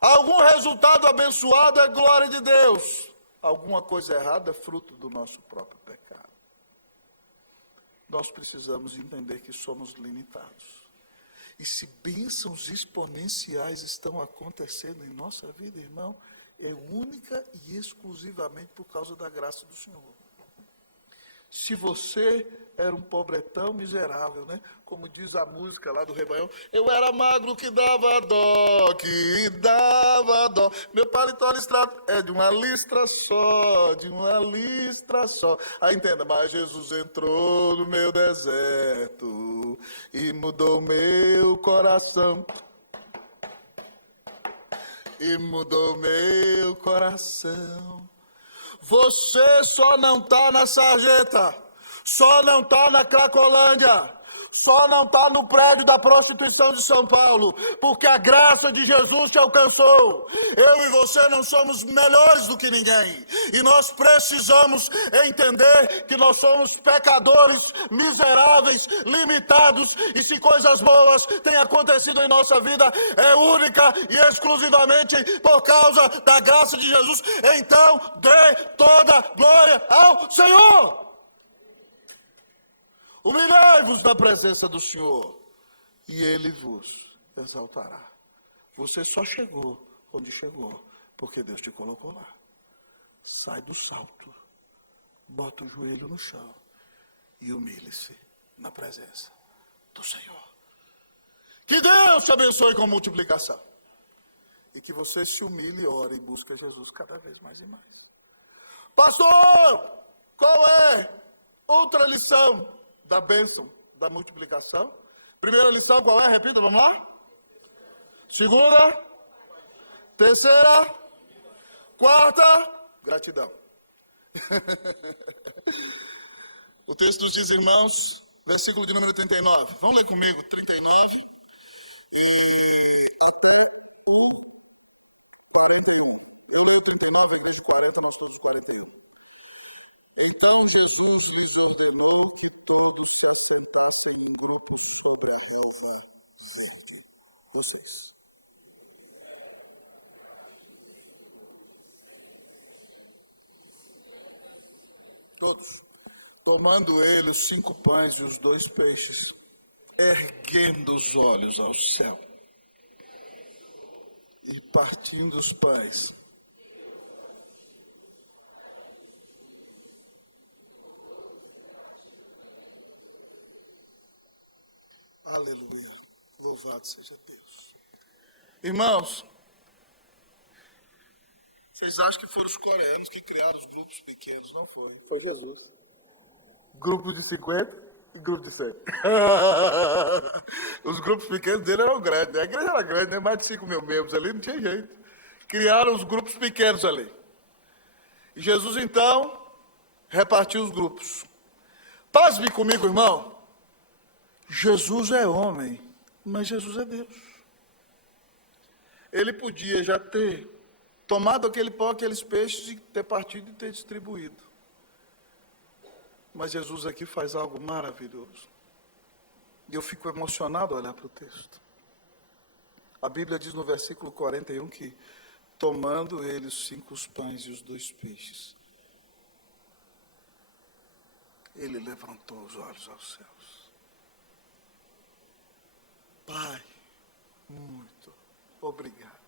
Algum resultado abençoado é glória de Deus. Alguma coisa errada é fruto do nosso próprio pecado. Nós precisamos entender que somos limitados. E se bênçãos exponenciais estão acontecendo em nossa vida, irmão, é única e exclusivamente por causa da graça do Senhor. Se você era um pobretão miserável, né? Como diz a música lá do Rebaião, eu era magro que dava dó. Meu paletó listrado é de uma listra só, Aí entenda, mas Jesus entrou no meu deserto e mudou meu coração. Você só não está na sarjeta, só não está na Cracolândia, só não está no prédio da prostituição de São Paulo, porque a graça de Jesus te alcançou. Eu e você não somos melhores do que ninguém, e nós precisamos entender que nós somos pecadores, miseráveis, limitados, e se coisas boas têm acontecido em nossa vida, é única e exclusivamente por causa da graça de Jesus. Então, dê toda glória ao Senhor. Humilhai-vos na presença do Senhor, e Ele vos exaltará. Você só chegou onde chegou, porque Deus te colocou lá. Sai do salto, bota o joelho no chão, e humilhe-se na presença do Senhor. Que Deus te abençoe com multiplicação. E que você se humilhe, ore e busque Jesus cada vez mais e mais. Pastor, qual é outra lição da bênção, da multiplicação? Primeira lição qual é? Repita, vamos lá. Segunda. Terceira. Quarta. Gratidão. O texto nos diz, irmãos, versículo de número 39. Vamos ler comigo, 39 até o 41. Eu leio 39, a igreja de 40, nós todos 41. Então Jesus lhes ordenou que todos se assentassem em grupos sobre a relva verde. Vocês. Todos. Tomando ele os 5 pães e os 2 peixes, erguendo os olhos ao céu, e partindo os pães, aleluia, louvado seja Deus. Irmãos, vocês acham que foram os coreanos que criaram os grupos pequenos? Não foi, foi Jesus. Grupo de 50 e grupo de 100. Os grupos pequenos dele eram grandes. A igreja era grande, né? Mais de 5 mil membros ali, não tinha jeito. Criaram os grupos pequenos ali. E Jesus, então, repartiu os grupos. Pasme comigo, irmão. Jesus é homem, mas Jesus é Deus. Ele podia já ter tomado aquele pão, aqueles peixes, e ter partido e ter distribuído. Mas Jesus aqui faz algo maravilhoso. E eu fico emocionado ao olhar para o texto. A Bíblia diz no versículo 41 que, tomando ele os 5 pães e os 2 peixes, ele levantou os olhos aos céus. Pai, muito obrigado.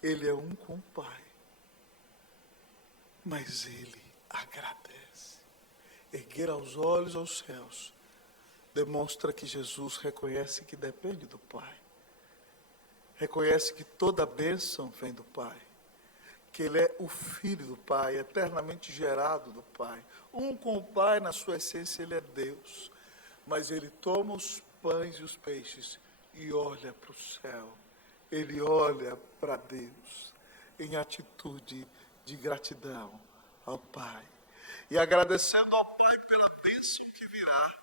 Ele é um com o Pai, mas ele agradece. Erguer os olhos aos céus demonstra que Jesus reconhece que depende do Pai. Reconhece que toda bênção vem do Pai. Que Ele é o Filho do Pai, eternamente gerado do Pai. Um com o Pai, na sua essência, Ele é Deus. Mas Ele toma os pães e os peixes e olha para o céu. Ele olha para Deus em atitude de gratidão ao Pai. E agradecendo ao Pai pela bênção que virá,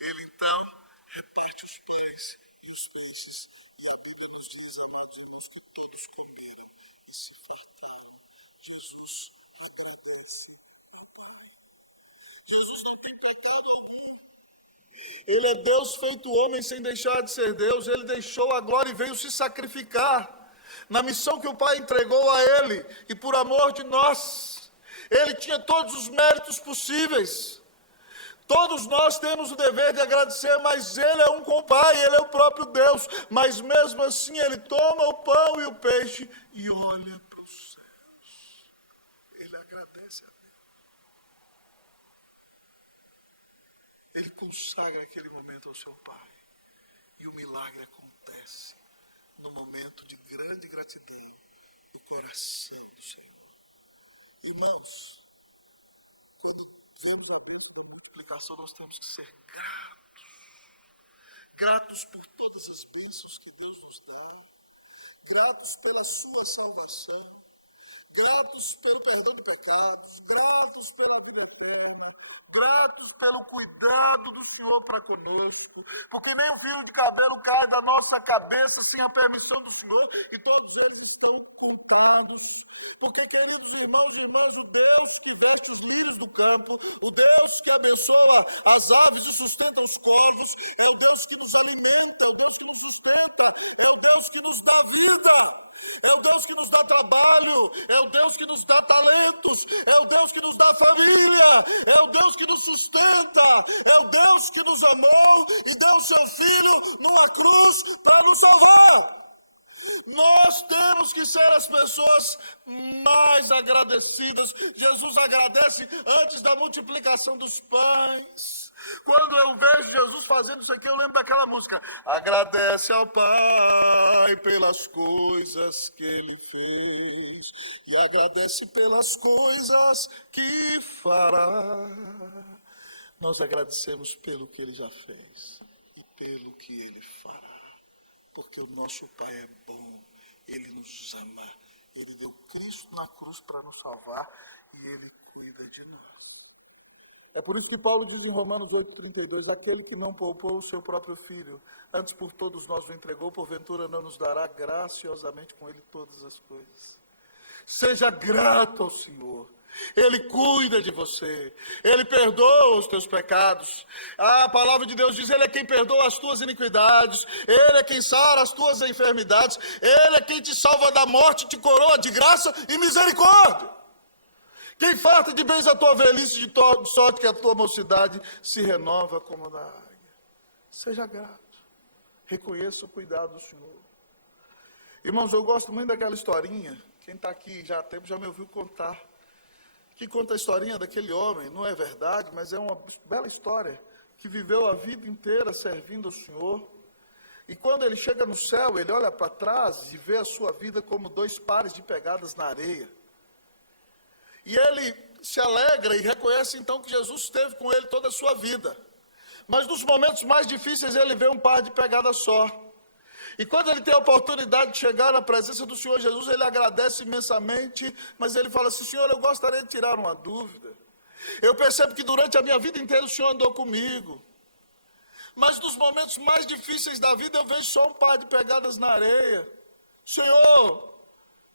ele então reparte os pães e os peixes. E a Bíblia nos diz, amados irmãos, que todos comeram e se fartaram. Jesus agradece ao Pai. Jesus não tem pecado algum. Ele é Deus feito homem sem deixar de ser Deus. Ele deixou a glória e veio se sacrificar na missão que o Pai entregou a ele. E por amor de nós, ele tinha todos os méritos possíveis. Todos nós temos o dever de agradecer, mas ele é um com o Pai, ele é o próprio Deus. Mas mesmo assim, ele toma o pão e o peixe e olha para os céus. Ele agradece a Deus. Ele consagra aquele momento ao seu Pai. E o milagre acontece no momento de grande gratidão do coração do Senhor. Irmãos, quando vemos a bênção da multiplicação, nós temos que ser gratos. Gratos por todas as bênçãos que Deus nos dá. Gratos pela sua salvação. Gratos pelo perdão de pecados, gratos pela vida eterna, gratos pelo cuidado do Senhor para conosco, porque nem um fio de cabelo cai da nossa cabeça sem a permissão do Senhor, e todos eles estão contados, porque, queridos irmãos e irmãs, o Deus que veste os lírios do campo, o Deus que abençoa as aves e sustenta os corvos, é o Deus que nos alimenta, é o Deus que nos sustenta, é o Deus que nos dá vida. É o Deus que nos dá trabalho, é o Deus que nos dá talentos, é o Deus que nos dá família, é o Deus que nos sustenta, é o Deus que nos amou e deu o seu Filho numa cruz para nos salvar. Nós temos que ser as pessoas mais agradecidas. Jesus agradece antes da multiplicação dos pães. Quando eu vejo Jesus fazendo isso aqui, eu lembro daquela música. Agradece ao Pai pelas coisas que Ele fez, e agradece pelas coisas que fará. Nós agradecemos pelo que Ele já fez e pelo que Ele fará. Porque o nosso Pai é bom, Ele nos ama, Ele deu Cristo na cruz para nos salvar e Ele cuida de nós. É por isso que Paulo diz em Romanos 8,32, aquele que não poupou o seu próprio filho, antes por todos nós o entregou, porventura não nos dará graciosamente com ele todas as coisas. Seja grato ao Senhor, Ele cuida de você, Ele perdoa os teus pecados. A palavra de Deus diz, Ele é quem perdoa as tuas iniquidades, Ele é quem sara as tuas enfermidades, Ele é quem te salva da morte, te coroa de graça e misericórdia. Quem farta de bens a tua velhice, de sorte que a tua mocidade se renova como a da águia. Seja grato, reconheça o cuidado do Senhor. Irmãos, eu gosto muito daquela historinha, quem está aqui já há tempo já me ouviu contar, que conta a historinha daquele homem, não é verdade, mas é uma bela história, que viveu a vida inteira servindo ao Senhor, e quando ele chega no céu, ele olha para trás e vê a sua vida como 2 pares de pegadas na areia. E ele se alegra e reconhece então que Jesus esteve com ele toda a sua vida. Mas nos momentos mais difíceis ele vê um par de pegadas só. E quando ele tem a oportunidade de chegar na presença do Senhor Jesus, ele agradece imensamente, mas ele fala assim, Senhor, eu gostaria de tirar uma dúvida. Eu percebo que durante a minha vida inteira o Senhor andou comigo. Mas nos momentos mais difíceis da vida eu vejo só um par de pegadas na areia. Senhor,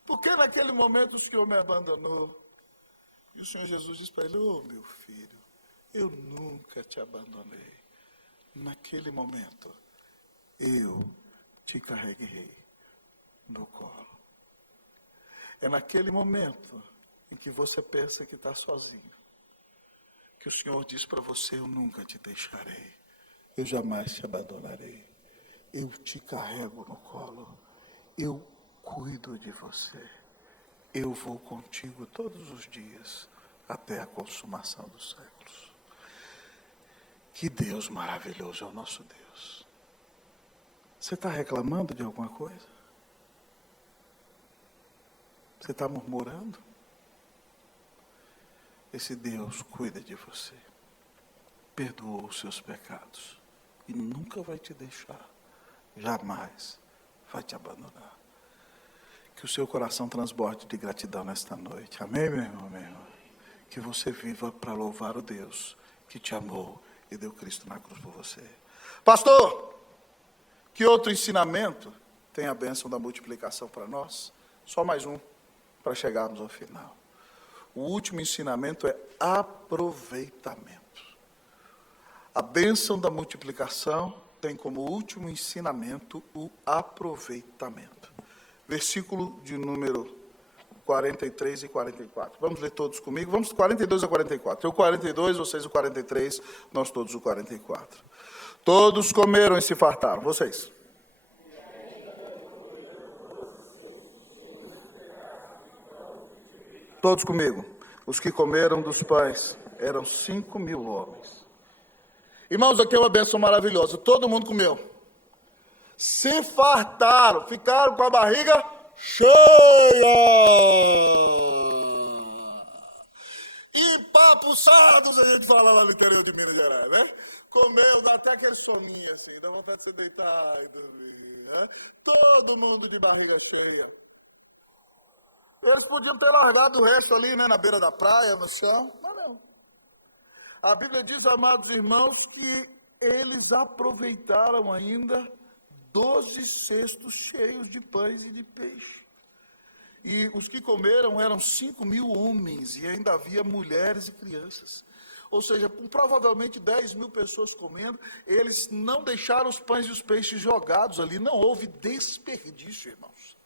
por que naquele momento o Senhor me abandonou? E o Senhor Jesus diz para ele, meu filho, eu nunca te abandonei. Naquele momento, eu te carreguei no colo. É naquele momento em que você pensa que está sozinho, que o Senhor diz para você, eu nunca te deixarei, eu jamais te abandonarei, eu te carrego no colo, eu cuido de você. Eu vou contigo todos os dias, até a consumação dos séculos. Que Deus maravilhoso é o nosso Deus. Você está reclamando de alguma coisa? Você está murmurando? Esse Deus cuida de você, perdoa os seus pecados e nunca vai te deixar, jamais vai te abandonar. Que o seu coração transborde de gratidão nesta noite. Amém, meu irmão, meu irmão? Que você viva para louvar o Deus que te amou e deu Cristo na cruz por você. Pastor, que outro ensinamento tem a bênção da multiplicação para nós? Só mais um, para chegarmos ao final. O último ensinamento é aproveitamento. A bênção da multiplicação tem como último ensinamento o aproveitamento. Versículo de número 43 e 44. Vamos ler todos comigo? Vamos 42 a 44. Eu 42, vocês o 43, nós todos o 44. Todos comeram e se fartaram. Vocês. Todos comigo. Os que comeram dos pães eram 5.000 homens. Irmãos, aqui é uma bênção maravilhosa. Todo mundo comeu. Se fartaram, ficaram com a barriga cheia. Empapuçados, a gente fala lá no interior de Minas Gerais, né? Comeu, dá até aquele soninho assim, dá vontade de você deitar e dormir. Né? Todo mundo de barriga cheia. Eles podiam ter largado o resto ali, né, na beira da praia, no chão, mas não. A Bíblia diz, amados irmãos, que eles aproveitaram ainda 12 cestos cheios de pães e de peixe. E os que comeram eram 5.000 homens, e ainda havia mulheres e crianças. Ou seja, com provavelmente 10.000 pessoas comendo, eles não deixaram os pães e os peixes jogados ali, não houve desperdício, irmãos.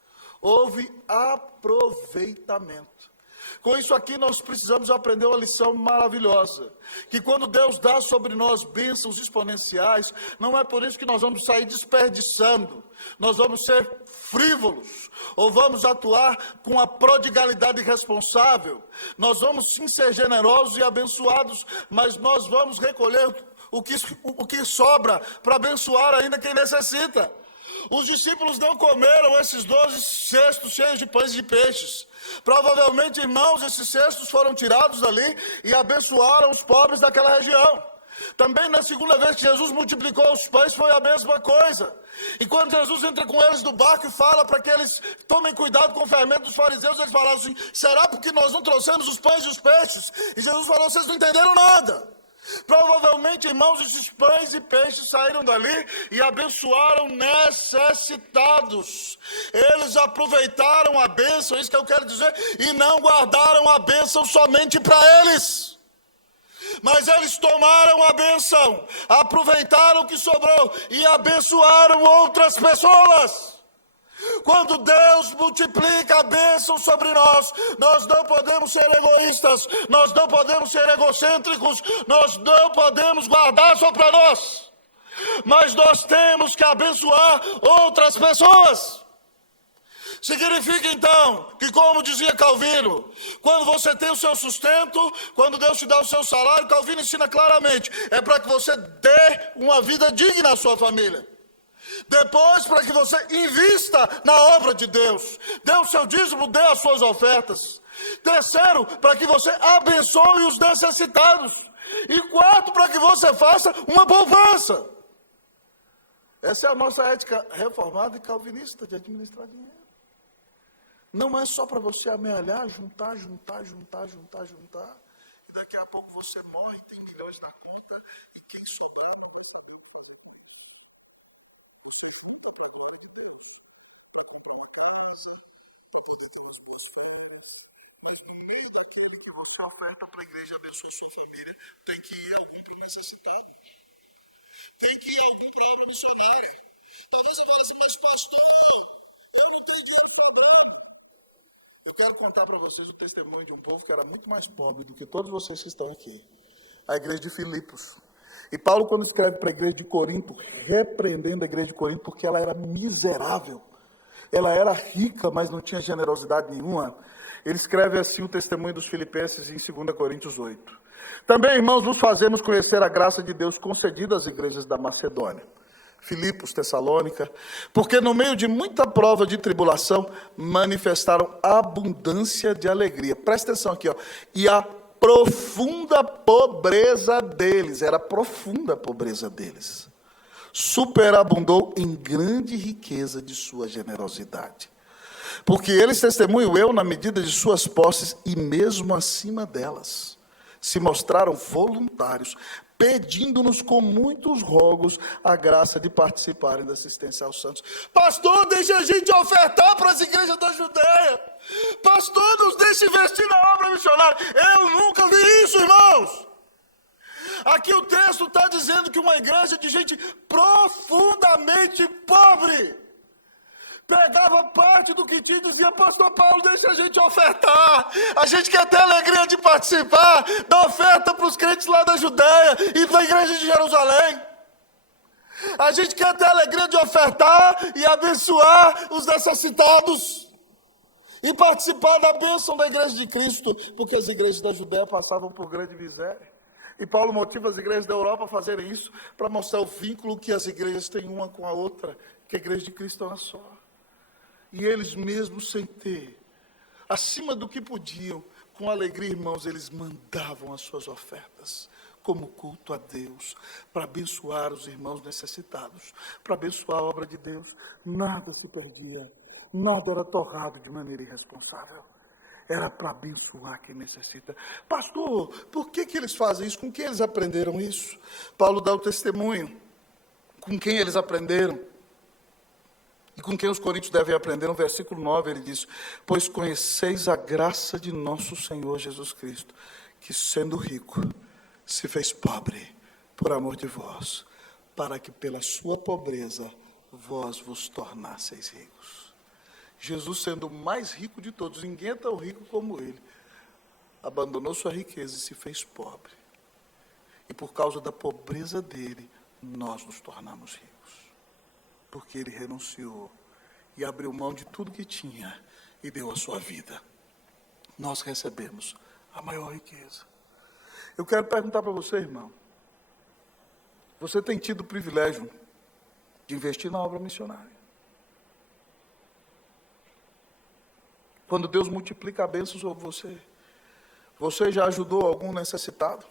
Houve aproveitamento. Com isso aqui nós precisamos aprender uma lição maravilhosa, que quando Deus dá sobre nós bênçãos exponenciais, não é por isso que nós vamos sair desperdiçando, nós vamos ser frívolos, ou vamos atuar com a prodigalidade irresponsável, nós vamos sim ser generosos e abençoados, mas nós vamos recolher o que sobra para abençoar ainda quem necessita. Os discípulos não comeram esses 12 cestos cheios de pães e de peixes. Provavelmente, irmãos, esses cestos foram tirados dali e abençoaram os pobres daquela região. Também na segunda vez que Jesus multiplicou os pães foi a mesma coisa. E quando Jesus entra com eles no barco e fala para que eles tomem cuidado com o fermento dos fariseus, eles falaram assim: será porque nós não trouxemos os pães e os peixes? E Jesus falou: vocês não entenderam nada. Provavelmente, irmãos, esses pães e peixes saíram dali e abençoaram necessitados. Eles aproveitaram a bênção, isso que eu quero dizer, e não guardaram a bênção somente para eles. Mas eles tomaram a bênção, aproveitaram o que sobrou e abençoaram outras pessoas. Quando Deus multiplica a bênção sobre nós, nós não podemos ser egoístas, nós não podemos ser egocêntricos, nós não podemos guardar só para nós, mas nós temos que abençoar outras pessoas. Significa então que, como dizia Calvino, quando você tem o seu sustento, quando Deus te dá o seu salário, Calvino ensina claramente, é para que você dê uma vida digna à sua família. Depois, para que você invista na obra de Deus, dê o seu dízimo, dê as suas ofertas. Terceiro, para que você abençoe os necessitados. E quarto, para que você faça uma poupança. Essa é a nossa ética reformada e calvinista de administrar dinheiro. Não é só para você amealhar, juntar, e daqui a pouco você morre e tem milhões na conta, e quem sobrar não vai saber o que fazer com isso. Você junta para a glória de Deus, para comprar uma casa, para poder ter umas boas férias, mas no meio daquele que você oferta para a igreja e abençoa a sua família, tem que ir algum para o necessitado, tem que ir algum para a obra missionária. Talvez você fale assim: mas pastor, eu não tenho dinheiro sobrando. Eu quero contar para vocês o testemunho de um povo que era muito mais pobre do que todos vocês que estão aqui. A igreja de Filipos. E Paulo, quando escreve para a igreja de Corinto, repreendendo a igreja de Corinto, porque ela era miserável, ela era rica, mas não tinha generosidade nenhuma, ele escreve assim o testemunho dos filipenses em 2 Coríntios 8. Também, irmãos, vos fazemos conhecer a graça de Deus concedida às igrejas da Macedônia, Filipos, Tessalônica, porque no meio de muita prova de tribulação, manifestaram abundância de alegria. Presta atenção aqui, ó. E a profunda pobreza deles, era profunda a pobreza deles, superabundou em grande riqueza de sua generosidade. Porque eles testemunham eu na medida de suas posses e mesmo acima delas, se mostraram voluntários, pedindo-nos com muitos rogos a graça de participarem da assistência aos santos. Pastor, deixa a gente ofertar para as igrejas da Judeia. Pastor, nos deixe investir na obra missionária. Eu nunca vi isso, irmãos. Aqui o texto está dizendo que uma igreja de gente profundamente pobre pegava parte do que tinha e dizia: pastor Paulo, deixa a gente ofertar, a gente quer ter alegria de participar da oferta para os crentes lá da Judeia e para a igreja de Jerusalém. A gente quer ter alegria de ofertar e abençoar os necessitados e participar da bênção da igreja de Cristo, porque as igrejas da Judeia passavam por grande miséria. E Paulo motiva as igrejas da Europa a fazerem isso, para mostrar o vínculo que as igrejas têm uma com a outra, que a igreja de Cristo é uma só. E eles mesmos, sem ter, acima do que podiam, com alegria, irmãos, eles mandavam as suas ofertas, como culto a Deus, para abençoar os irmãos necessitados, para abençoar a obra de Deus. Nada se perdia, nada era torrado de maneira irresponsável. Era para abençoar quem necessita. Pastor, por que eles fazem isso? Com quem eles aprenderam isso? Paulo dá o testemunho. Com quem eles aprenderam? E com quem os coríntios devem aprender? No versículo 9 ele diz: pois conheceis a graça de nosso Senhor Jesus Cristo, que sendo rico, se fez pobre por amor de vós, para que pela sua pobreza vós vos tornasseis ricos. Jesus, sendo o mais rico de todos, ninguém é tão rico como ele, abandonou sua riqueza e se fez pobre. E por causa da pobreza dele, nós nos tornamos ricos. Porque ele renunciou e abriu mão de tudo que tinha e deu a sua vida. Nós recebemos a maior riqueza. Eu quero perguntar para você, irmão, você tem tido o privilégio de investir na obra missionária? Quando Deus multiplica a bênção sobre você, você já ajudou algum necessitado?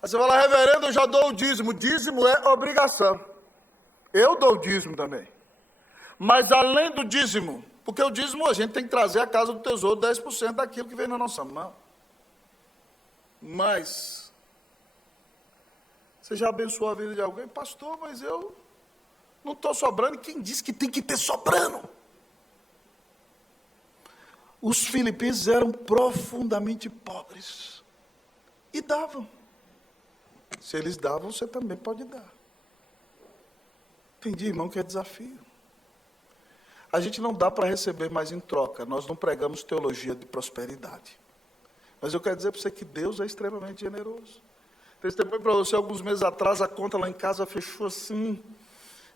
Aí você fala, reverendo, eu já dou o dízimo. Dízimo é obrigação. Eu dou o dízimo também. Mas além do dízimo, porque o dízimo a gente tem que trazer à casa do tesouro 10% daquilo que vem na nossa mão. Mas, você já abençoou a vida de alguém? Pastor, mas eu não estou sobrando. E quem disse que tem que ter sobrando? Os filipenses eram profundamente pobres. E davam. Se eles davam, você também pode dar. Entendi, irmão, que é desafio. A gente não dá para receber mais em troca. Nós não pregamos teologia de prosperidade. Mas eu quero dizer para você que Deus é extremamente generoso. Testemunho para você, alguns meses atrás, a conta lá em casa fechou assim.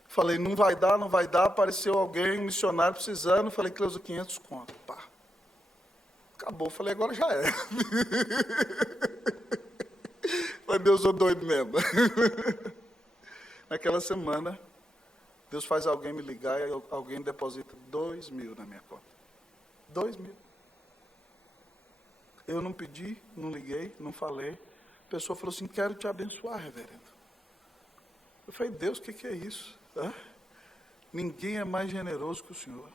Falei, não vai dar, não vai dar. Apareceu alguém, um missionário precisando. Falei, Cleusa, 500 conto. Pá. Acabou. Falei, agora já é. Falei, Deus, eu doido mesmo. Naquela semana, Deus faz alguém me ligar e alguém deposita 2.000 na minha conta. 2.000. Eu não pedi, não liguei, não falei. A pessoa falou assim, quero te abençoar, reverendo. Eu falei, Deus, o que é isso? Hã? Ninguém é mais generoso que o Senhor.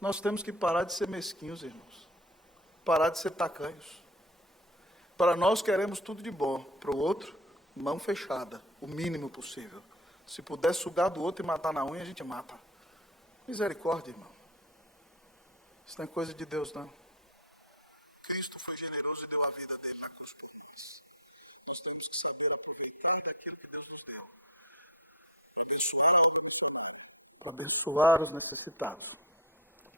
Nós temos que parar de ser mesquinhos, irmãos. Parar de ser tacanhos. Para nós queremos tudo de bom. Para o outro, mão fechada, o mínimo possível. Se puder sugar do outro e matar na unha, a gente mata. Misericórdia, irmão. Isso não é coisa de Deus, não. Cristo foi generoso e deu a vida dele na cruz por nós. Nós temos que saber aproveitar daquilo que Deus nos deu. Para abençoar a obra missionária. Para abençoar os necessitados.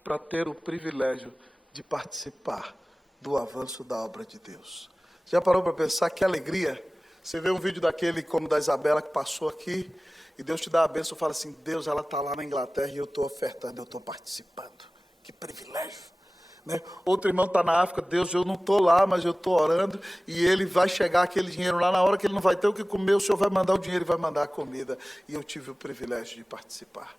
Para ter o privilégio de participar do avanço da obra de Deus. Já parou para pensar que alegria? Você vê um vídeo daquele como da Isabela que passou aqui, e Deus te dá a bênção e fala assim, Deus, ela está lá na Inglaterra e eu estou ofertando, eu estou participando. Que privilégio. Né? Outro irmão está na África, Deus, eu não estou lá, mas eu estou orando, e ele vai chegar aquele dinheiro lá, na hora que ele não vai ter o que comer, o Senhor vai mandar o dinheiro e vai mandar a comida. E eu tive o privilégio de participar.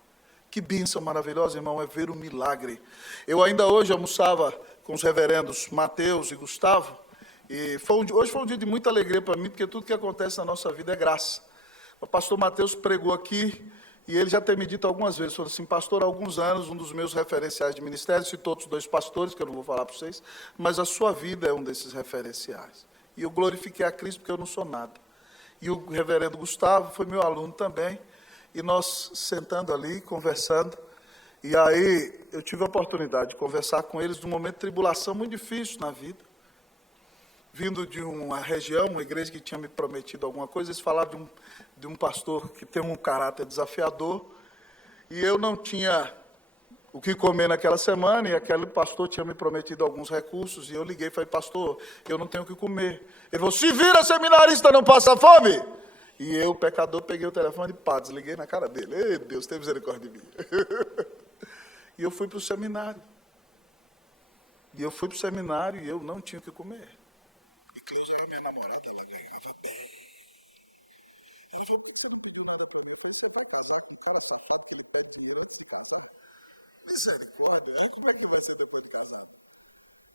Que bênção maravilhosa, irmão, é ver o milagre. Eu ainda hoje almoçava com os reverendos Mateus e Gustavo, e hoje foi um dia de muita alegria para mim, porque tudo que acontece na nossa vida é graça. O pastor Mateus pregou aqui, e ele já tem me dito algumas vezes, falou assim, pastor, há alguns anos, um dos meus referenciais de ministério, citou outros 2 pastores, que eu não vou falar para vocês, mas a sua vida é um desses referenciais. E eu glorifiquei a Cristo, porque eu não sou nada. E o reverendo Gustavo foi meu aluno também, e nós sentando ali, conversando, e aí eu tive a oportunidade de conversar com eles num momento de tribulação muito difícil na vida. Vindo de uma região, uma igreja que tinha me prometido alguma coisa, eles falavam de um pastor que tem um caráter desafiador, e eu não tinha o que comer naquela semana, e aquele pastor tinha me prometido alguns recursos, e eu liguei e falei, pastor, eu não tenho o que comer. Ele falou, se vira, seminarista, não passa fome. E eu, pecador, peguei o telefone e pá, desliguei na cara dele. Ei, Deus, tem misericórdia de mim. E eu fui para o seminário. E eu não tinha o que comer. E Cleusa era minha namorada, ela ganhava bem. Ela falou, por que você não pediu nada para mim? Eu falei, você vai casar com um cara safado que ele pede dinheiro antes de casar? Misericórdia, como é que vai ser depois de casado?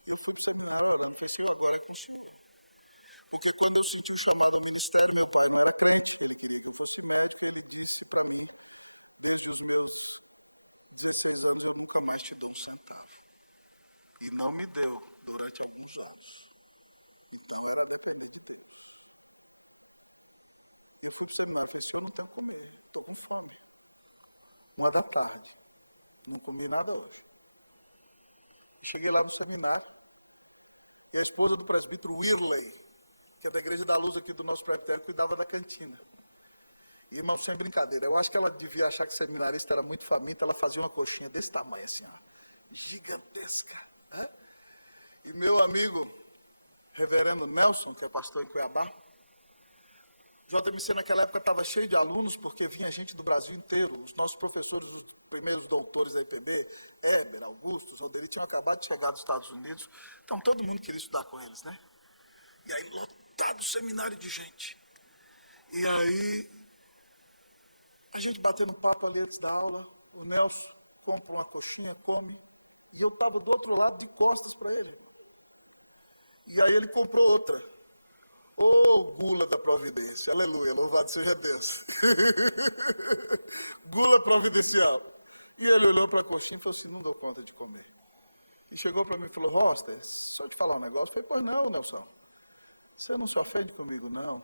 E eu fui para o seminário orando, falei, Senhor, agora é com o Senhor. Porque quando eu senti o chamado ao ministério, meu pai não era crente, ele queria que eu fosse médico, e ele disse para mim, desde os meus 16 anos, eu nunca mais te dou um centavo. E não me deu durante alguns anos. Então, era depender de Deus. E eu fui para o seminário, falei, Senhor, não tenho o que comer, estou com fome. 1h, não comi nada hoje. E cheguei lá no seminário, e a esposa do presbítero Whirley, que é da Igreja da Luz aqui do nosso presbitério, cuidava da cantina. E, irmão, sem brincadeira, eu acho que ela devia achar que o seminarista era muito faminto, ela fazia uma coxinha desse tamanho, assim, ó, gigantesca. Né? E meu amigo, reverendo Nelson, que é pastor em Cuiabá, o JMC naquela época estava cheio de alunos, porque vinha gente do Brasil inteiro, os nossos professores, os primeiros doutores da IPB, Heber, Augusto, Alderi, tinham acabado de chegar dos Estados Unidos, então todo mundo queria estudar com eles, né? E aí, lotado o seminário de gente. E aí, a gente batendo papo ali antes da aula, o Nelson compra uma coxinha, come, e eu estava do outro lado, de costas para ele. E aí ele comprou outra. Ô, gula da providência, aleluia, louvado seja Deus. Gula providencial. E ele olhou para a coxinha e falou assim, não dou conta de comer. E chegou para mim e falou, Roster, só eu te falar um negócio. Eu falei, pois não, Nelson, você não se ofende comigo, não.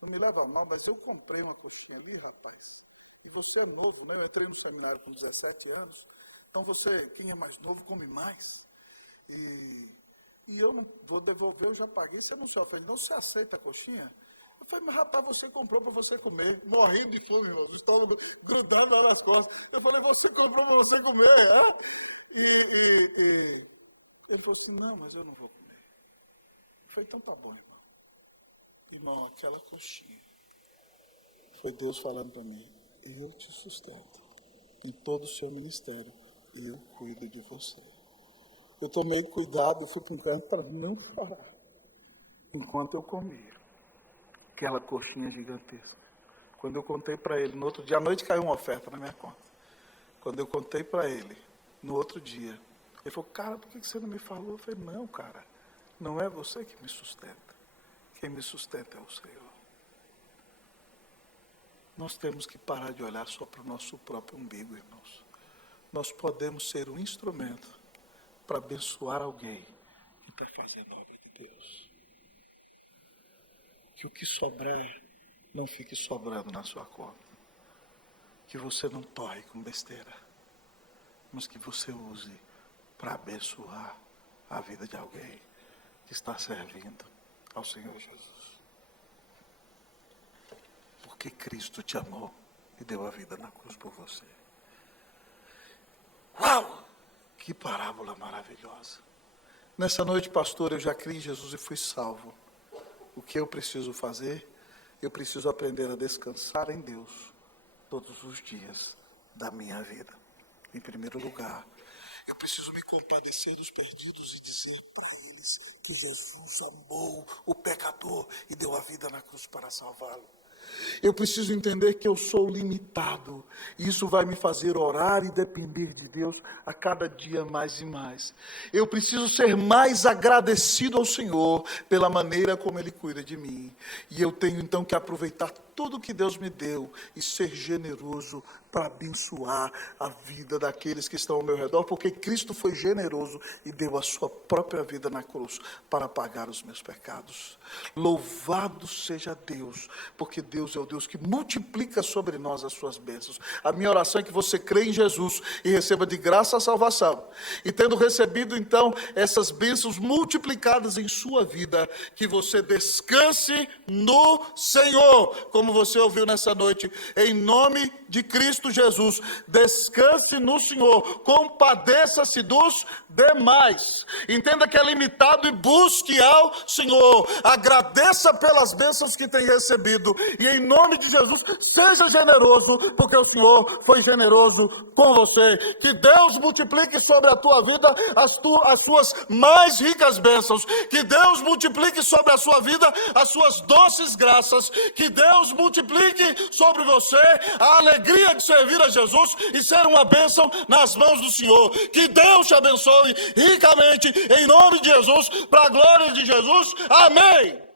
Não me leva a mal, mas eu comprei uma coxinha ali, rapaz. E você é novo, né? Eu entrei no seminário com 17 anos. Então você, quem é mais novo, come mais. E eu não vou devolver, eu já paguei. Você não se ofende, não? Você aceita a coxinha? Eu falei, mas rapaz, você comprou para você comer. Morrendo de fome, irmãos. O estômago grudado lá nas costas. Eu falei, você comprou para você comer. É? E ele falou assim, não, mas eu não vou comer. Eu falei, então tá bom, irmão. Irmão, aquela coxinha foi Deus falando para mim, eu te sustento. Em todo o seu ministério, eu cuido de você. Eu tomei cuidado, eu fui para um canto para não chorar. Enquanto eu comia aquela coxinha gigantesca. Quando eu contei para ele, no outro dia, à noite caiu uma oferta na minha conta. Quando eu contei para ele, no outro dia, ele falou, cara, por que você não me falou? Eu falei, não, cara, não é você que me sustenta. Quem me sustenta é o Senhor. Nós temos que parar de olhar só para o nosso próprio umbigo, irmãos. Nós podemos ser um instrumento para abençoar alguém que está fazendo a obra de Deus. Que o que sobrar não fique sobrando na sua conta. Que você não torre com besteira, mas que você use para abençoar a vida de alguém que está servindo ao Senhor Jesus. Porque Cristo te amou e deu a vida na cruz por você. Uau! Que parábola maravilhosa. Nessa noite, pastor, eu já criei em Jesus e fui salvo. O que eu preciso fazer? Eu preciso aprender a descansar em Deus todos os dias da minha vida. Em primeiro lugar, eu preciso me compadecer dos perdidos e dizer para eles que Jesus amou o pecador e deu a vida na cruz para salvá-lo. Eu preciso entender que eu sou limitado. E isso vai me fazer orar e depender de Deus a cada dia mais e mais. Eu preciso ser mais agradecido ao Senhor pela maneira como Ele cuida de mim. E eu tenho então que aproveitar tudo que Deus me deu e ser generoso para abençoar a vida daqueles que estão ao meu redor, porque Cristo foi generoso e deu a sua própria vida na cruz para pagar os meus pecados. Louvado seja Deus, porque Deus é o Deus que multiplica sobre nós as suas bênçãos. A minha oração é que você creia em Jesus e receba de graça a salvação. E tendo recebido então essas bênçãos multiplicadas em sua vida, que você descanse no Senhor, como você ouviu nessa noite, em nome de Cristo Jesus. Descanse no Senhor, compadeça-se dos demais. Entenda que é limitado e busque ao Senhor. Agradeça pelas bênçãos que tem recebido e em nome de Jesus seja generoso, porque o Senhor foi generoso com você. Que Deus multiplique sobre a tua vida as suas mais ricas bênçãos. Que Deus multiplique sobre a sua vida as suas doces graças. Que Deus multiplique sobre você a alegria de servir a Jesus e ser uma bênção nas mãos do Senhor. Que Deus te abençoe ricamente em nome de Jesus, para a glória de Jesus. Amém.